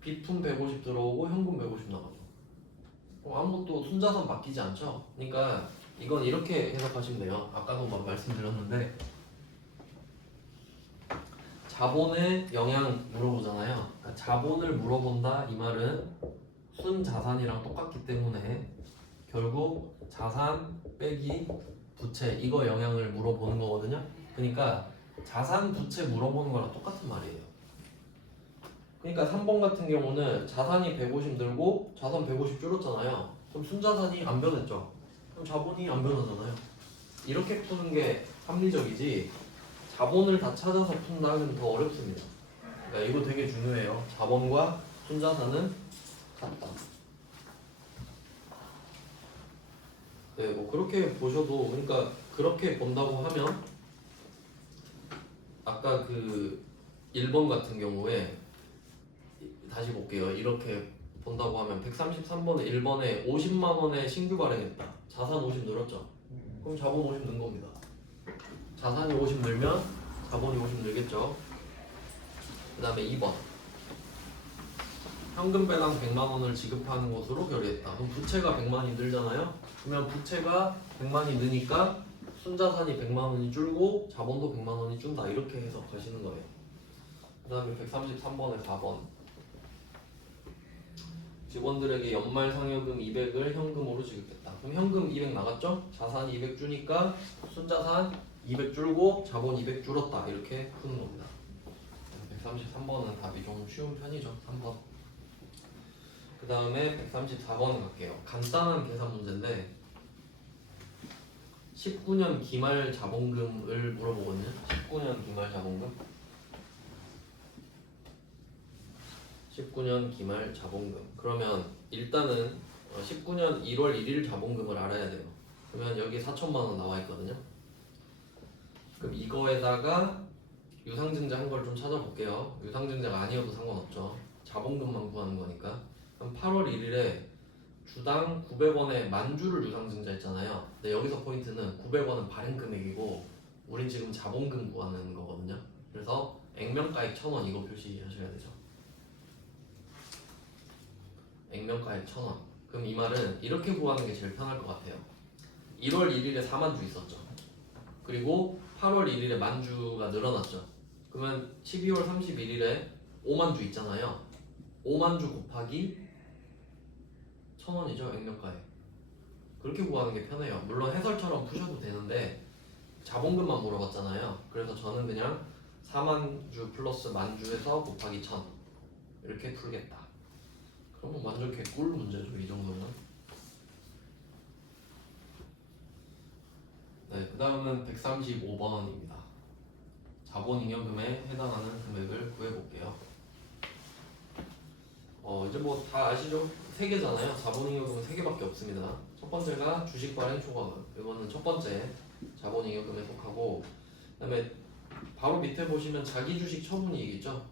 비품 150 들어오고 현금 150 나가죠. 아무것도 순자산 바뀌지 않죠. 그러니까 이건 이렇게 해석하시면 돼요. 아까도 막 말씀드렸는데 자본의 영향 물어보잖아요. 그러니까 자본을 물어본다 이 말은 순자산이랑 똑같기 때문에 결국 자산 빼기 부채 이거 영향을 물어보는 거거든요. 그러니까 자산 부채 물어보는 거랑 똑같은 말이에요. 그러니까 3번 같은 경우는 자산이 150 늘고 자산 150 줄었잖아요. 그럼 순자산이 안 변했죠. 그럼 자본이 안 변하잖아요. 이렇게 푸는 게 합리적이지 자본을 다 찾아서 푼다면 더 어렵습니다. 그러니까 이거 되게 중요해요. 자본과 순자산은 같다. 네, 뭐 그렇게 보셔도 그러니까 그렇게 본다고 하면 아까 그 1번 같은 경우에 다시 볼게요. 이렇게 본다고 하면 133번에 1번에 50만 원에 신규 발행했다. 자산 50 늘었죠. 그럼 자본 50 는 겁니다. 자산이 50 늘면 자본이 50 늘겠죠. 그 다음에 2번 현금 배당 100만 원을 지급하는 것으로 결의했다. 그럼 부채가 100만이 늘잖아요. 그러면 부채가 100만이 느니까 순자산이 100만 원이 줄고 자본도 100만 원이 준다. 이렇게 해석하시는 거예요. 그 다음에 133번에 4번 직원들에게 연말 상여금 200을 현금으로 지급했다. 그럼 현금 200 나갔죠? 자산 200 주니까 순자산 200 줄고 자본 200 줄었다. 이렇게 푸는 겁니다. 133번은 답이 좀 쉬운 편이죠. 3번. 그 다음에 134번 갈게요. 간단한 계산 문제인데 19년 기말 자본금을 물어보거든요. 19년 기말 자본금 19년 기말 자본금. 그러면 일단은 19년 1월 1일 자본금을 알아야 돼요. 그러면 여기 4천만 원 나와 있거든요. 그럼 이거에다가 유상증자 한 걸 좀 찾아볼게요. 유상증자가 아니어도 상관없죠. 자본금만 구하는 거니까. 그럼 8월 1일에 주당 900원에 만주를 유상증자했잖아요. 근데 여기서 포인트는 900원은 발행 금액이고 우린 지금 자본금 구하는 거거든요. 그래서 액면가액 1,000원 이거 표시하셔야 되죠. 액면가액 1,000원. 그럼 이 말은 이렇게 구하는 게 제일 편할 것 같아요. 1월 1일에 4만주 있었죠. 그리고 8월 1일에 만주가 늘어났죠. 그러면 12월 31일에 5만주 있잖아요. 5만주 곱하기 1,000원이죠. 액면가액. 그렇게 구하는 게 편해요. 물론 해설처럼 푸셔도 되는데 자본금만 물어봤잖아요. 그래서 저는 그냥 4만주 플러스 만주에서 곱하기 1,000 이렇게 풀겠다. 그러면 완전 개꿀 문제죠. 이 정도면. 네, 그 다음은 135번입니다. 자본잉여금에 해당하는 금액을 구해볼게요. 이제 뭐 다 아시죠? 3개잖아요. 자본잉여금은 3개밖에 없습니다. 첫 번째가 주식발행 초과금. 이거는 첫 번째 자본잉여금에 속하고, 그 다음에 바로 밑에 보시면 자기주식 처분이익 있죠?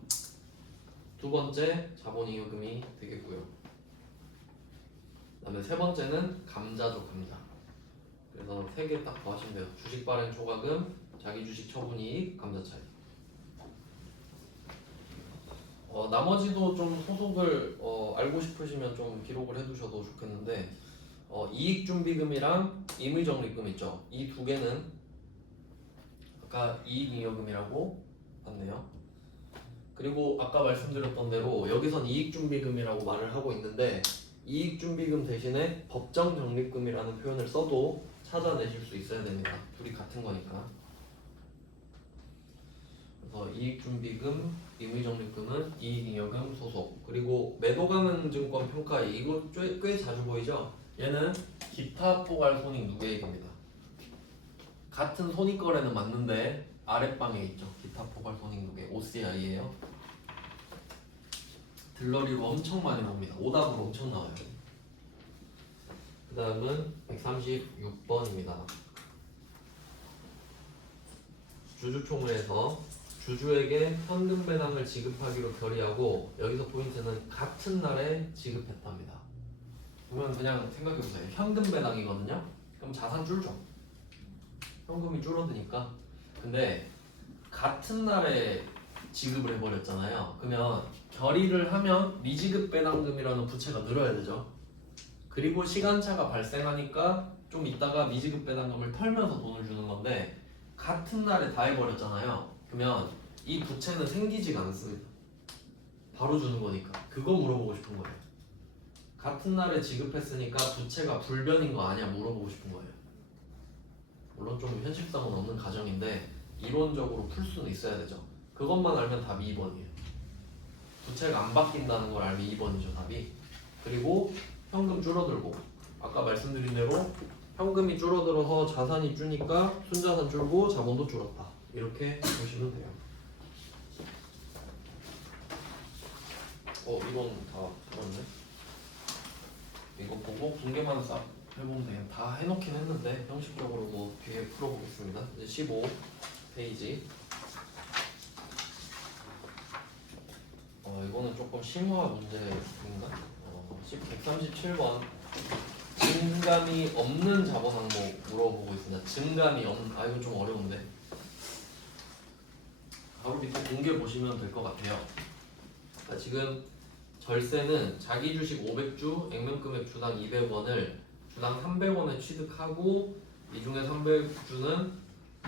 두 번째 자본잉여금이 되겠고요. 그 다음에 세 번째는 감자죠. 감자. 그래서 3개 딱 구하시면 돼요. 주식 발행 초과금, 자기 주식 처분이익, 감자 차익. 나머지도 좀 소속을 알고 싶으시면 좀 기록을 해두셔도 좋겠는데 이익준비금이랑 임의적립금 있죠. 이 두 개는 아까 이익잉여금이라고 봤네요. 그리고 아까 말씀드렸던 대로 여기선 이익준비금이라고 말을 하고 있는데 이익준비금 대신에 법정적립금이라는 표현을 써도 찾아내실 수 있어야 됩니다. 둘이 같은 거니까. 그래서 이익준비금, 임의적립금은 이익잉여금 소속. 그리고 매도가능증권 평가이익, 이거 꽤 자주 보이죠? 얘는 기타 포괄 손익 누계이익입니다. 같은 손익거래는 맞는데 아랫방에 있죠. 기타 포괄 손익 누계 OCI예요. 들러리로 엄청 많이 나옵니다. 오답으로 엄청 나와요. 그 다음은 136번입니다. 주주총회에서 주주에게 현금 배당을 지급하기로 결의하고 여기서 포인트는 같은 날에 지급했답니다. 그러면 그냥 생각해보세요. 현금 배당이거든요. 그럼 자산 줄죠. 현금이 줄어드니까. 근데 같은 날에 지급을 해버렸잖아요. 그러면 결의를 하면 미지급 배당금이라는 부채가 늘어야 되죠. 그리고 시간차가 발생하니까 좀 있다가 미지급 배당금을 털면서 돈을 주는 건데 같은 날에 다 해버렸잖아요. 그러면 이 부채는 생기지가 않습니다. 바로 주는 거니까. 그거 물어보고 싶은 거예요. 같은 날에 지급했으니까 부채가 불변인 거 아니야 물어보고 싶은 거예요. 물론 좀 현실성은 없는 가정인데 이론적으로 풀 수는 있어야 되죠. 그것만 알면 답이 2번이에요. 부채가 안 바뀐다는 걸 알면 2번이죠 답이. 그리고 현금 줄어들고 아까 말씀드린 대로 현금이 줄어들어서 자산이 줄니까 순자산 줄고 자본도 줄었다. 이렇게 보시면 돼요. 이건 다 들었네. 이거 보고 분계만 싹 해보면 돼요. 다 해놓긴 했는데 형식적으로 뭐 뒤에 풀어보겠습니다. 이제 15페이지. 이거는 조금 심화 문제인가? 137번. 증감이 없는 자본 항목 물어보고 있습니다. 증감이 없는, 이거 좀 어려운데. 바로 밑에 공개 보시면 될 것 같아요. 그러니까 지금 절세는 자기 주식 500주, 액면금액 주당 200원을 주당 300원에 취득하고 이 중에 300주는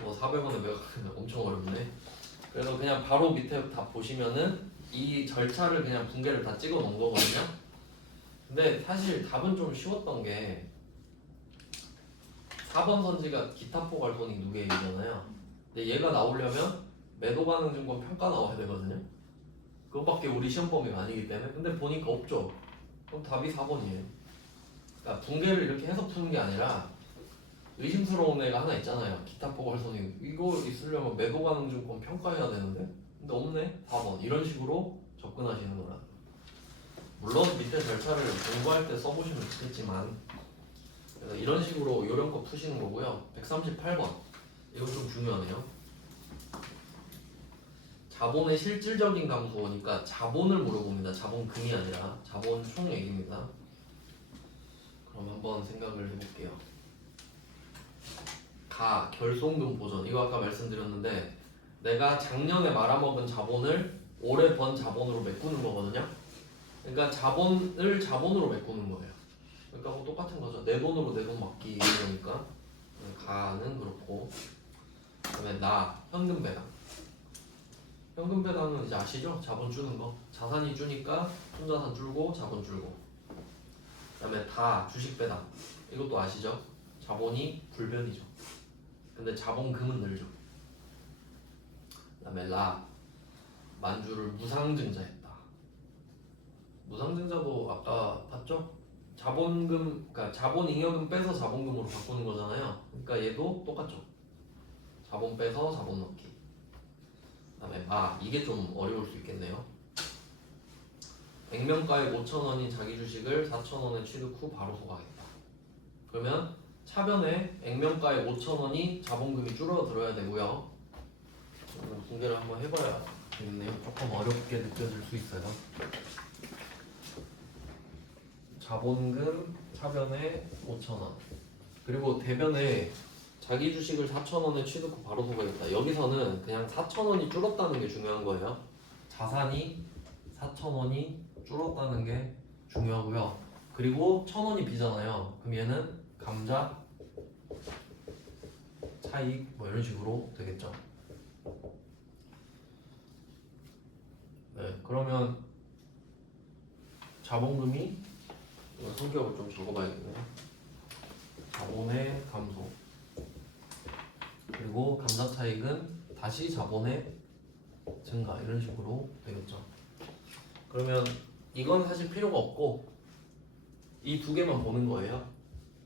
뭐 400원에 매각하면 엄청 어렵네. 그래서 그냥 바로 밑에 다 보시면은 이 절차를 그냥 분계를 다 찍어 놓은 거거든요. 근데 사실 답은 좀 쉬웠던 게 4번 선지가 기타 포괄 손익 누계이잖아요. 근데 얘가 나오려면 매도 가능 증권 평가 나와야 되거든요. 그것밖에 우리 시험 범위가 아니기 때문에. 근데 보니까 없죠. 그럼 답이 4번이에요. 그러니까 분계를 이렇게 해서 푸는 게 아니라 의심스러운 애가 하나 있잖아요. 기타 포괄 손익. 이거 있으려면 매도 가능 증권 평가해야 되는데. 근데 없네. 4번. 이런 식으로 접근하시는 거라. 물론 밑에 절차를 공부할 때 써보시면 좋겠지만 그래서 이런 식으로 요령껏 푸시는 거고요. 138번. 이거 좀 중요하네요. 자본의 실질적인 감소니까 자본을 물어봅니다. 자본금이 아니라 자본 총액입니다. 그럼 한번 생각을 해볼게요. 결손금 보전. 이거 아까 말씀드렸는데 내가 작년에 말아먹은 자본을 올해 번 자본으로 메꾸는 거거든요. 그러니까 자본을 자본으로 메꾸는 거예요. 그러니까 뭐 똑같은 거죠. 내 돈으로 내 돈 맡기 이러니까 가는 그렇고. 그다음에 현금 배당. 현금 배당은 이제 아시죠? 자본 주는 거. 자산이 주니까 순자산 줄고 자본 줄고. 그다음에 주식 배당. 이것도 아시죠? 자본이 불변이죠. 근데 자본금은 늘죠. 그다음에 만주를 무상증자했다. 무상증자도 아까 봤죠? 자본금, 그러니까 자본잉여금 빼서 자본금으로 바꾸는 거잖아요. 그러니까 얘도 똑같죠. 자본 빼서 자본 넣기. 그다음에 이게 좀 어려울 수 있겠네요. 액면가액 5,000원인 자기 주식을 4,000원에 취득 후 바로 소각했다. 그러면 차변에 액면가액 5,000원이 자본금이 줄어들어야 되고요. 분계를 한번 해봐야 되겠네요. 조금 어렵게 느껴질 수 있어요. 자본금 차변에 5,000원. 그리고 대변에 자기 주식을 4,000원에 취득 후 바로 소각했다. 여기서는 그냥 4,000원이 줄었다는 게 중요한 거예요. 자산이 4,000원이 줄었다는 게 중요하고요. 그리고 1,000원이 비잖아요. 그럼 얘는 감자 차익 뭐 이런 식으로 되겠죠. 네, 그러면 자본금이 성격을 좀 적어봐야겠네요. 자본의 감소 그리고 감자 차익은 다시 자본의 증가 이런 식으로 되겠죠. 그러면 이건 사실 필요가 없고 이 두 개만 보는 거예요.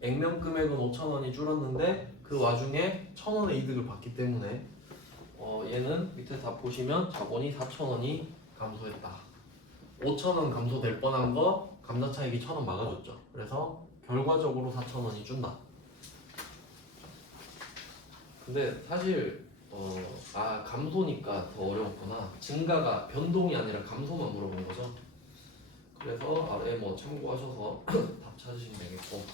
액면 금액은 5,000원이 줄었는데 그 와중에 1,000원의 이득을 받기 때문에 얘는 밑에 다 보시면 자본이 4,000원이 감소했다. 5,000원 감소될 뻔한 거 감자 차익이 1,000원 막아줬죠. 그래서 결과적으로 4,000원이 준다. 근데 사실 감소니까 더 어려웠구나. 증가가 변동이 아니라 감소만 물어본 거죠. 그래서 아래 뭐 참고하셔서 답 찾으시면 되겠고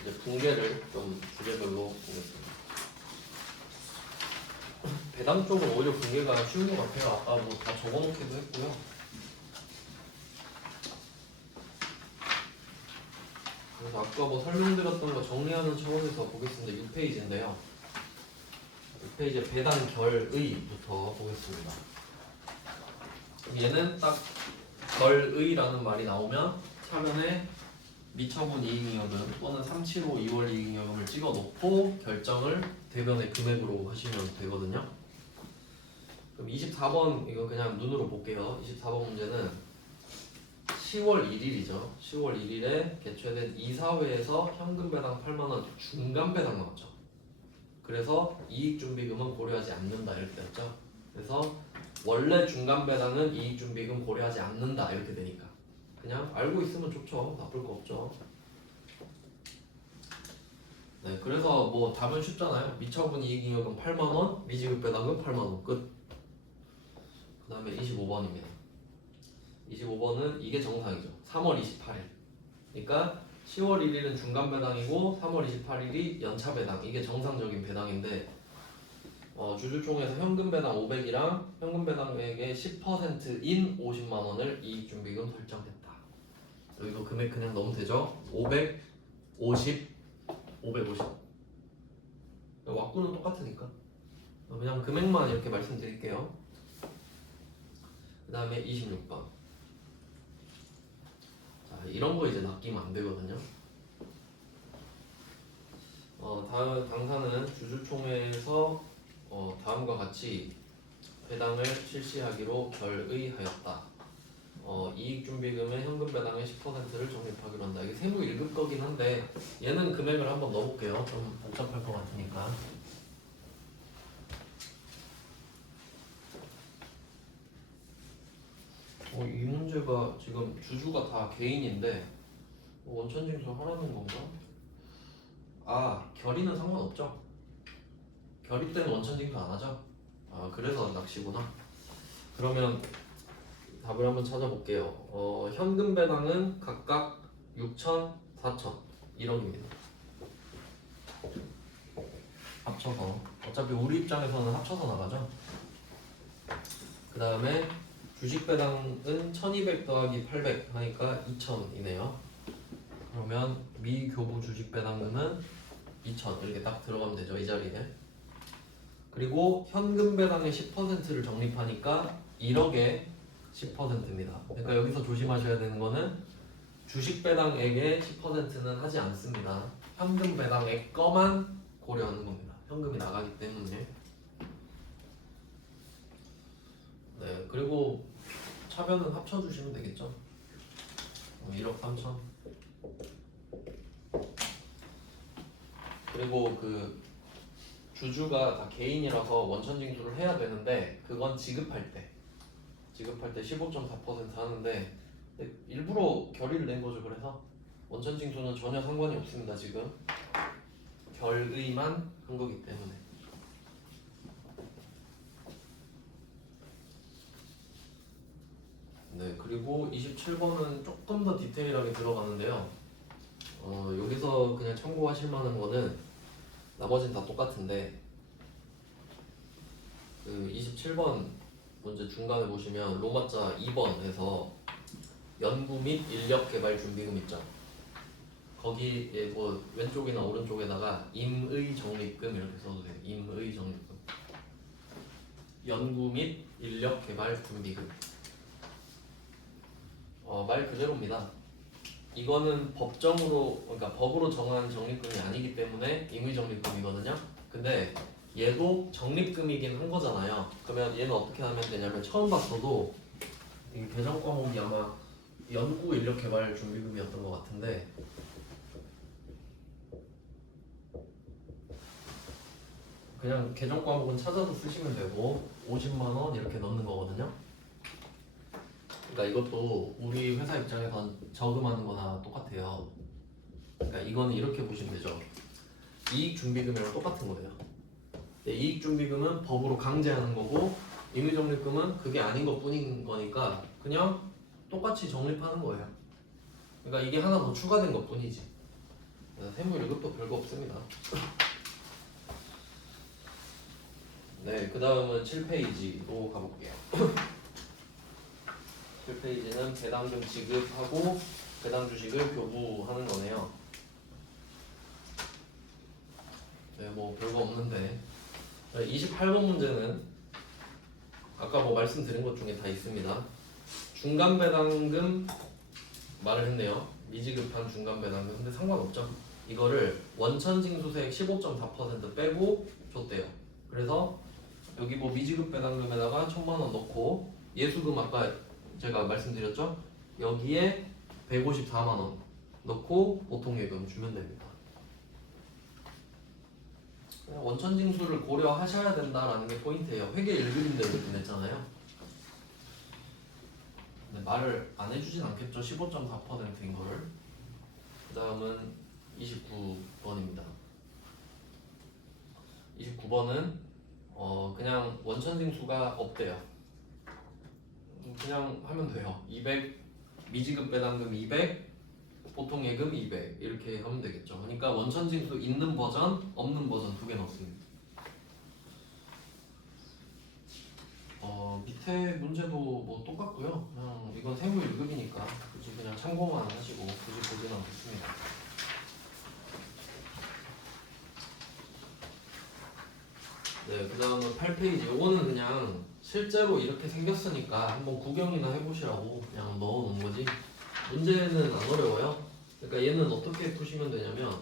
이제 붕괴를 좀 주제별로 보겠습니다. 배당 쪽은 오히려 붕괴가 쉬운 것 같아요. 아까 뭐 다 적어놓기도 했고요. 그래서 아까 뭐 설명드렸던 거 정리하는 차원에서 보겠습니다. 6페이지인데요. 6페이지에 배당 결의부터 보겠습니다. 얘는 딱 결의라는 말이 나오면 차변에 미처분 이익잉여금 또는 375 2월 이익잉여금을 찍어놓고 결정을 대변의 금액으로 하시면 되거든요. 그럼 24번 이거 그냥 눈으로 볼게요. 24번 문제는 10월 1일이죠. 10월 1일에 개최된 이사회에서 현금 배당 8만원 중간 배당 나왔죠. 그래서 이익준비금은 고려하지 않는다 이렇게 됐죠. 그래서 원래 중간 배당은 이익준비금 고려하지 않는다 이렇게 되니까 그냥 알고 있으면 좋죠. 나쁠 거 없죠. 네, 그래서 뭐 답은 쉽잖아요. 미처분 이익잉여금 8만원, 미지급 배당금 8만원 끝. 그 다음에 25번입니다. 25번은 이게 정상이죠. 3월 28일. 그러니까 10월 1일은 중간 배당이고 3월 28일이 연차 배당. 이게 정상적인 배당인데 주주총회에서 현금 배당 500이랑 현금 배당액의 10%인 50만 원을 이익준비금 설정했다. 여기도 금액 그냥 넣으면 되죠. 550, 550. 왁구는 똑같으니까 그냥 금액만 이렇게 말씀드릴게요. 그 다음에 26번. 자, 이런 거 이제 낚이면 안 되거든요. 다음 당사는 주주총회에서 다음과 같이 배당을 실시하기로 결의하였다. 이익준비금의 현금 배당의 10%를 적립하기로 한다. 이게 세무 1급 거긴 한데 얘는 금액을 한번 넣어볼게요. 좀 복잡할 것 같으니까. 이 문제가 지금 주주가 다 개인인데 원천징수 하라는 건가? 결의는 상관없죠. 결의 때는 원천징수 안 하죠. 그래서 낚시구나. 그러면 답을 한번 찾아볼게요. 현금 배당은 각각 6천, 4천 1억입니다. 합쳐서 어차피 우리 입장에서는 합쳐서 나가죠. 그 다음에 주식 배당은 1200 더하기 800 하니까 2000이네요. 그러면 미교부 주식 배당금은 2000 이렇게 딱 들어가면 되죠. 이 자리에. 그리고 현금 배당의 10%를 적립하니까 1억에 10%입니다. 그러니까 여기서 조심하셔야 되는 거는 주식 배당액의 10%는 하지 않습니다. 현금 배당액 거만 고려하는 겁니다. 현금이 나가기 때문에. 네, 그리고 차변은 합쳐주시면 되겠죠. 1억 3천. 그리고 그 주주가 다 개인이라서 원천징수를 해야 되는데 그건 지급할 때 15.4% 하는데 일부러 결의를 낸 거죠. 그래서 원천징수는 전혀 상관이 없습니다. 지금 결의만 한 거기 때문에. 네, 그리고 27번은 조금 더 디테일하게 들어가는데요. 여기서 그냥 참고하실 만한 거는 나머지는 다 똑같은데 그 27번 문제 중간에 보시면 로마자 2번에서 연구 및 인력 개발 준비금 있죠. 거기에 뭐 왼쪽이나 오른쪽에다가 임의 적립금 이렇게 써도 돼요. 임의 적립금. 연구 및 인력 개발 준비금. 말 그대로입니다. 이거는 법정으로, 그러니까 법으로 정한 적립금이 아니기 때문에 임의 적립금이거든요. 근데 얘도 적립금이긴 한 거잖아요. 그러면 얘는 어떻게 하면 되냐면 처음 봤어도 이 개정 과목이 아마 연구 인력 개발 준비금이었던 것 같은데 그냥 개정 과목은 찾아서 쓰시면 되고 50만 원 이렇게 넣는 거거든요. 그러니까 이것도 우리 회사 입장에선 저금하는 거나 똑같아요. 그러니까 이거는 이렇게 보시면 되죠. 이익 준비금이랑 똑같은 거예요. 이익 준비금은 법으로 강제하는 거고 임의 적립금은 그게 아닌 것뿐인 거니까 그냥 똑같이 적립하는 거예요. 그러니까 이게 하나 더 추가된 것뿐이지. 세무 1급도 별거 없습니다. 네, 그 다음은 7페이지로 가볼게요. 7페이지는 배당금 지급하고 배당 주식을 교부하는 거네요. 네, 뭐 별거 없는데 28번 문제는 아까 뭐 말씀드린 것 중에 다 있습니다. 중간 배당금 말을 했네요. 미지급한 중간 배당금. 근데 상관없죠. 이거를 원천 징수세액 15.4% 빼고 줬대요. 그래서 여기 뭐 미지급 배당금에다가 1,000만 원 넣고 예수금 아까 제가 말씀드렸죠? 여기에 154만 원 넣고 보통예금 주면 됩니다. 원천 징수를 고려하셔야 된다라는 게 포인트예요. 회계 1급인데 이렇게 냈잖아요. 근데 말을 안 해주진 않겠죠. 15.4%인 거를. 그 다음은 29번입니다. 29번은 그냥 원천 징수가 없대요. 그냥 하면 돼요. 200 미지급 배당금 200 보통 예금 200 이렇게 하면 되겠죠. 그러니까 원천 징수 있는 버전 없는 버전 두 개 넣습니다. 밑에 문제도 뭐 똑같고요. 그냥 이건 세무 1급이니까 굳이 그냥 참고만 하시고 굳이 보지는 않겠습니다. 네, 그 다음은 8페이지. 요거는 그냥 실제로 이렇게 생겼으니까 한번 구경이나 해보시라고 그냥 넣어놓은 거지. 문제는 안 어려워요. 그러니까 얘는 어떻게 푸시면 되냐면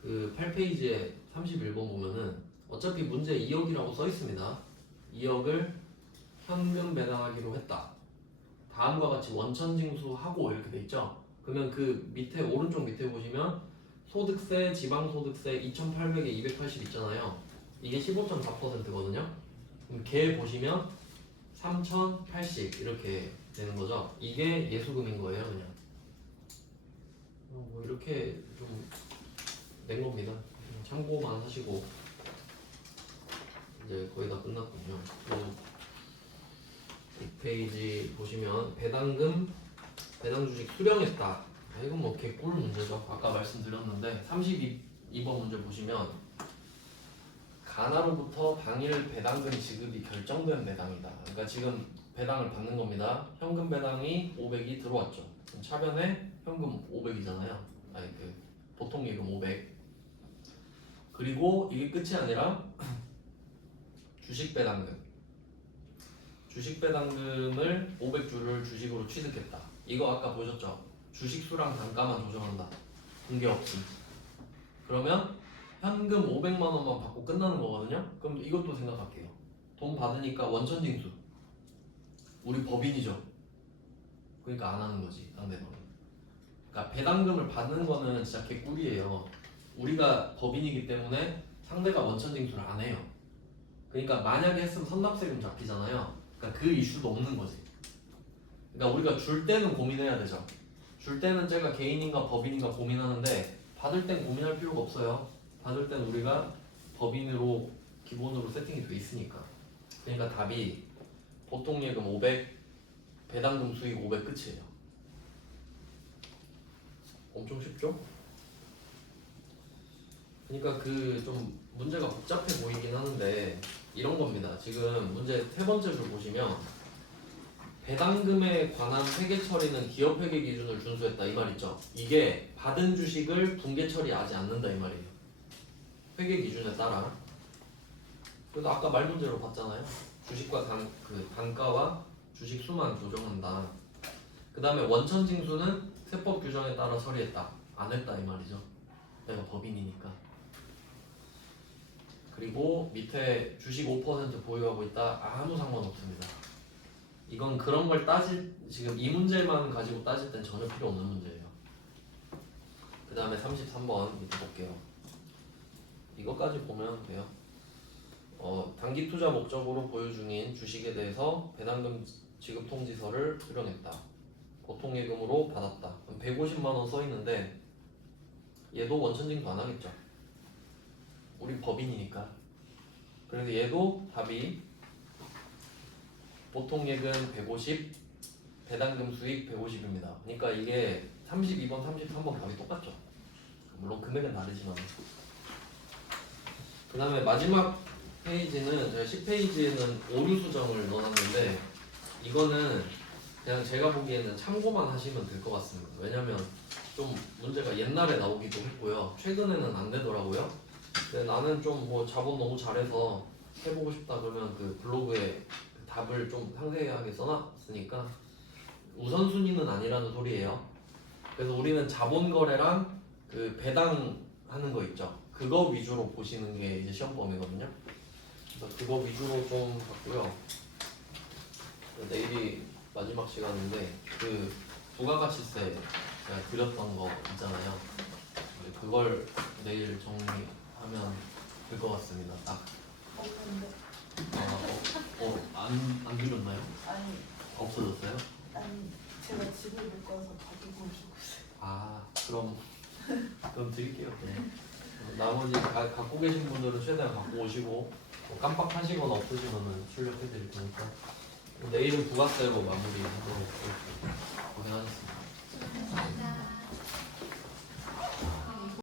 그 8페이지에 31번 보면은 어차피 문제 2억이라고 써 있습니다. 2억을 현금 배당하기로 했다. 다음과 같이 원천 징수하고 이렇게 돼 있죠. 그러면 그 밑에 오른쪽 밑에 보시면 소득세, 지방소득세 2,800에 280 있잖아요. 이게 15.4%거든요. 그럼 걔 보시면 3,080 이렇게 되는 거죠. 이게 예수금인 거예요, 그냥. 뭐 이렇게 좀 낸 겁니다. 참고만 하시고 이제 거의 다 끝났군요. 또 6페이지 보시면 배당금, 배당 주식 수령했다. 이건 뭐 개꿀 문제죠. 아까 말씀드렸는데 32번 문제 보시면 가나로부터 당일 배당금 지급이 결정된 배당이다. 그러니까 지금 배당을 받는 겁니다. 현금 배당이 500이 들어왔죠. 그럼 차변에 현금 500이잖아요. 아니 그 보통 예금 500. 그리고 이게 끝이 아니라 주식 배당금. 주식 배당금을 500주를 주식으로 취득했다. 이거 아까 보셨죠? 주식 수랑 단가만 조정한다. 공개 없이. 그러면 현금 500만 원만 받고 끝나는 거거든요. 그럼 이것도 생각할게요. 돈 받으니까 원천 징수. 우리 법인이죠. 그러니까 안 하는 거지, 상대방은. 그러니까 배당금을 받는 거는 진짜 개꿀이에요. 우리가 법인이기 때문에 상대가 원천 징수를 안 해요. 그러니까 만약에 했으면 선납세금 잡히잖아요. 그러니까 그 이슈도 없는 거지. 그러니까 우리가 줄 때는 고민해야 되죠. 줄 때는 제가 개인인가 법인인가 고민하는데 받을 땐 고민할 필요가 없어요. 받을 땐 우리가 법인으로 기본으로 세팅이 돼 있으니까. 그러니까 답이 보통 예금 500, 배당금 수익 500 끝이에요. 엄청 쉽죠? 그러니까 그 좀 문제가 복잡해 보이긴 하는데 이런 겁니다. 지금 문제 세 번째 줄 보시면 배당금에 관한 회계 처리는 기업 회계 기준을 준수했다 이 말 있죠. 이게 받은 주식을 분계 처리하지 않는다 이 말이에요. 회계 기준에 따라. 그래서 아까 말 문제로 봤잖아요. 주식과 단가와 주식 수만 조정한다. 그 다음에 원천 징수는 세법 규정에 따라 처리했다. 안 했다 이 말이죠. 내가 법인이니까. 그리고 밑에 주식 5% 보유하고 있다. 아무 상관없습니다. 이건 그런 걸 지금 이 문제만 가지고 따질 땐 전혀 필요 없는 문제예요. 그 다음에 33번 밑에 볼게요. 이것까지 보면 돼요. 단기 투자 목적으로 보유 중인 주식에 대해서 배당금 지급 통지서를 수령했다. 보통 예금으로 받았다. 그럼 150만 원 써 있는데 얘도 원천징수 안 하겠죠. 우리 법인이니까. 그래서 얘도 답이 보통 예금 150, 배당금 수익 150입니다. 그러니까 이게 32번, 33번 답이 똑같죠. 물론 금액은 다르지만. 그 다음에 마지막 페이지는 제가 10페이지에는 오류 수정을 넣어놨는데 이거는 그냥 제가 보기에는 참고만 하시면 될 것 같습니다. 왜냐면 좀 문제가 옛날에 나오기도 했고요. 최근에는 안 되더라고요. 근데 나는 좀 뭐 자본 너무 잘해서 해보고 싶다 그러면 그 블로그에 답을 좀 상세하게 써놨으니까 우선순위는 아니라는 소리예요. 그래서 우리는 자본 거래랑 그 배당하는 거 있죠. 그거 위주로 보시는 게 이제 시험 범위거든요. 그래서 그거 위주로 좀 봤고요. 내일이 마지막 시간인데 그 부가가치세 제가 드렸던 거 있잖아요. 그걸 내일 정리하면 될 것 같습니다. 딱. 근데 안 드렸나요? 아니, 없어졌어요? 아니 제가 집을 못 가서 가지고 오시고 있어요. 아 그럼 드릴게요. 네. 나머지 갖고 계신 분들은 최대한 갖고 오시고 뭐 깜빡하시거나 없으시면은 출력해 드릴 테니까 내일은 부가세로 마무리하도록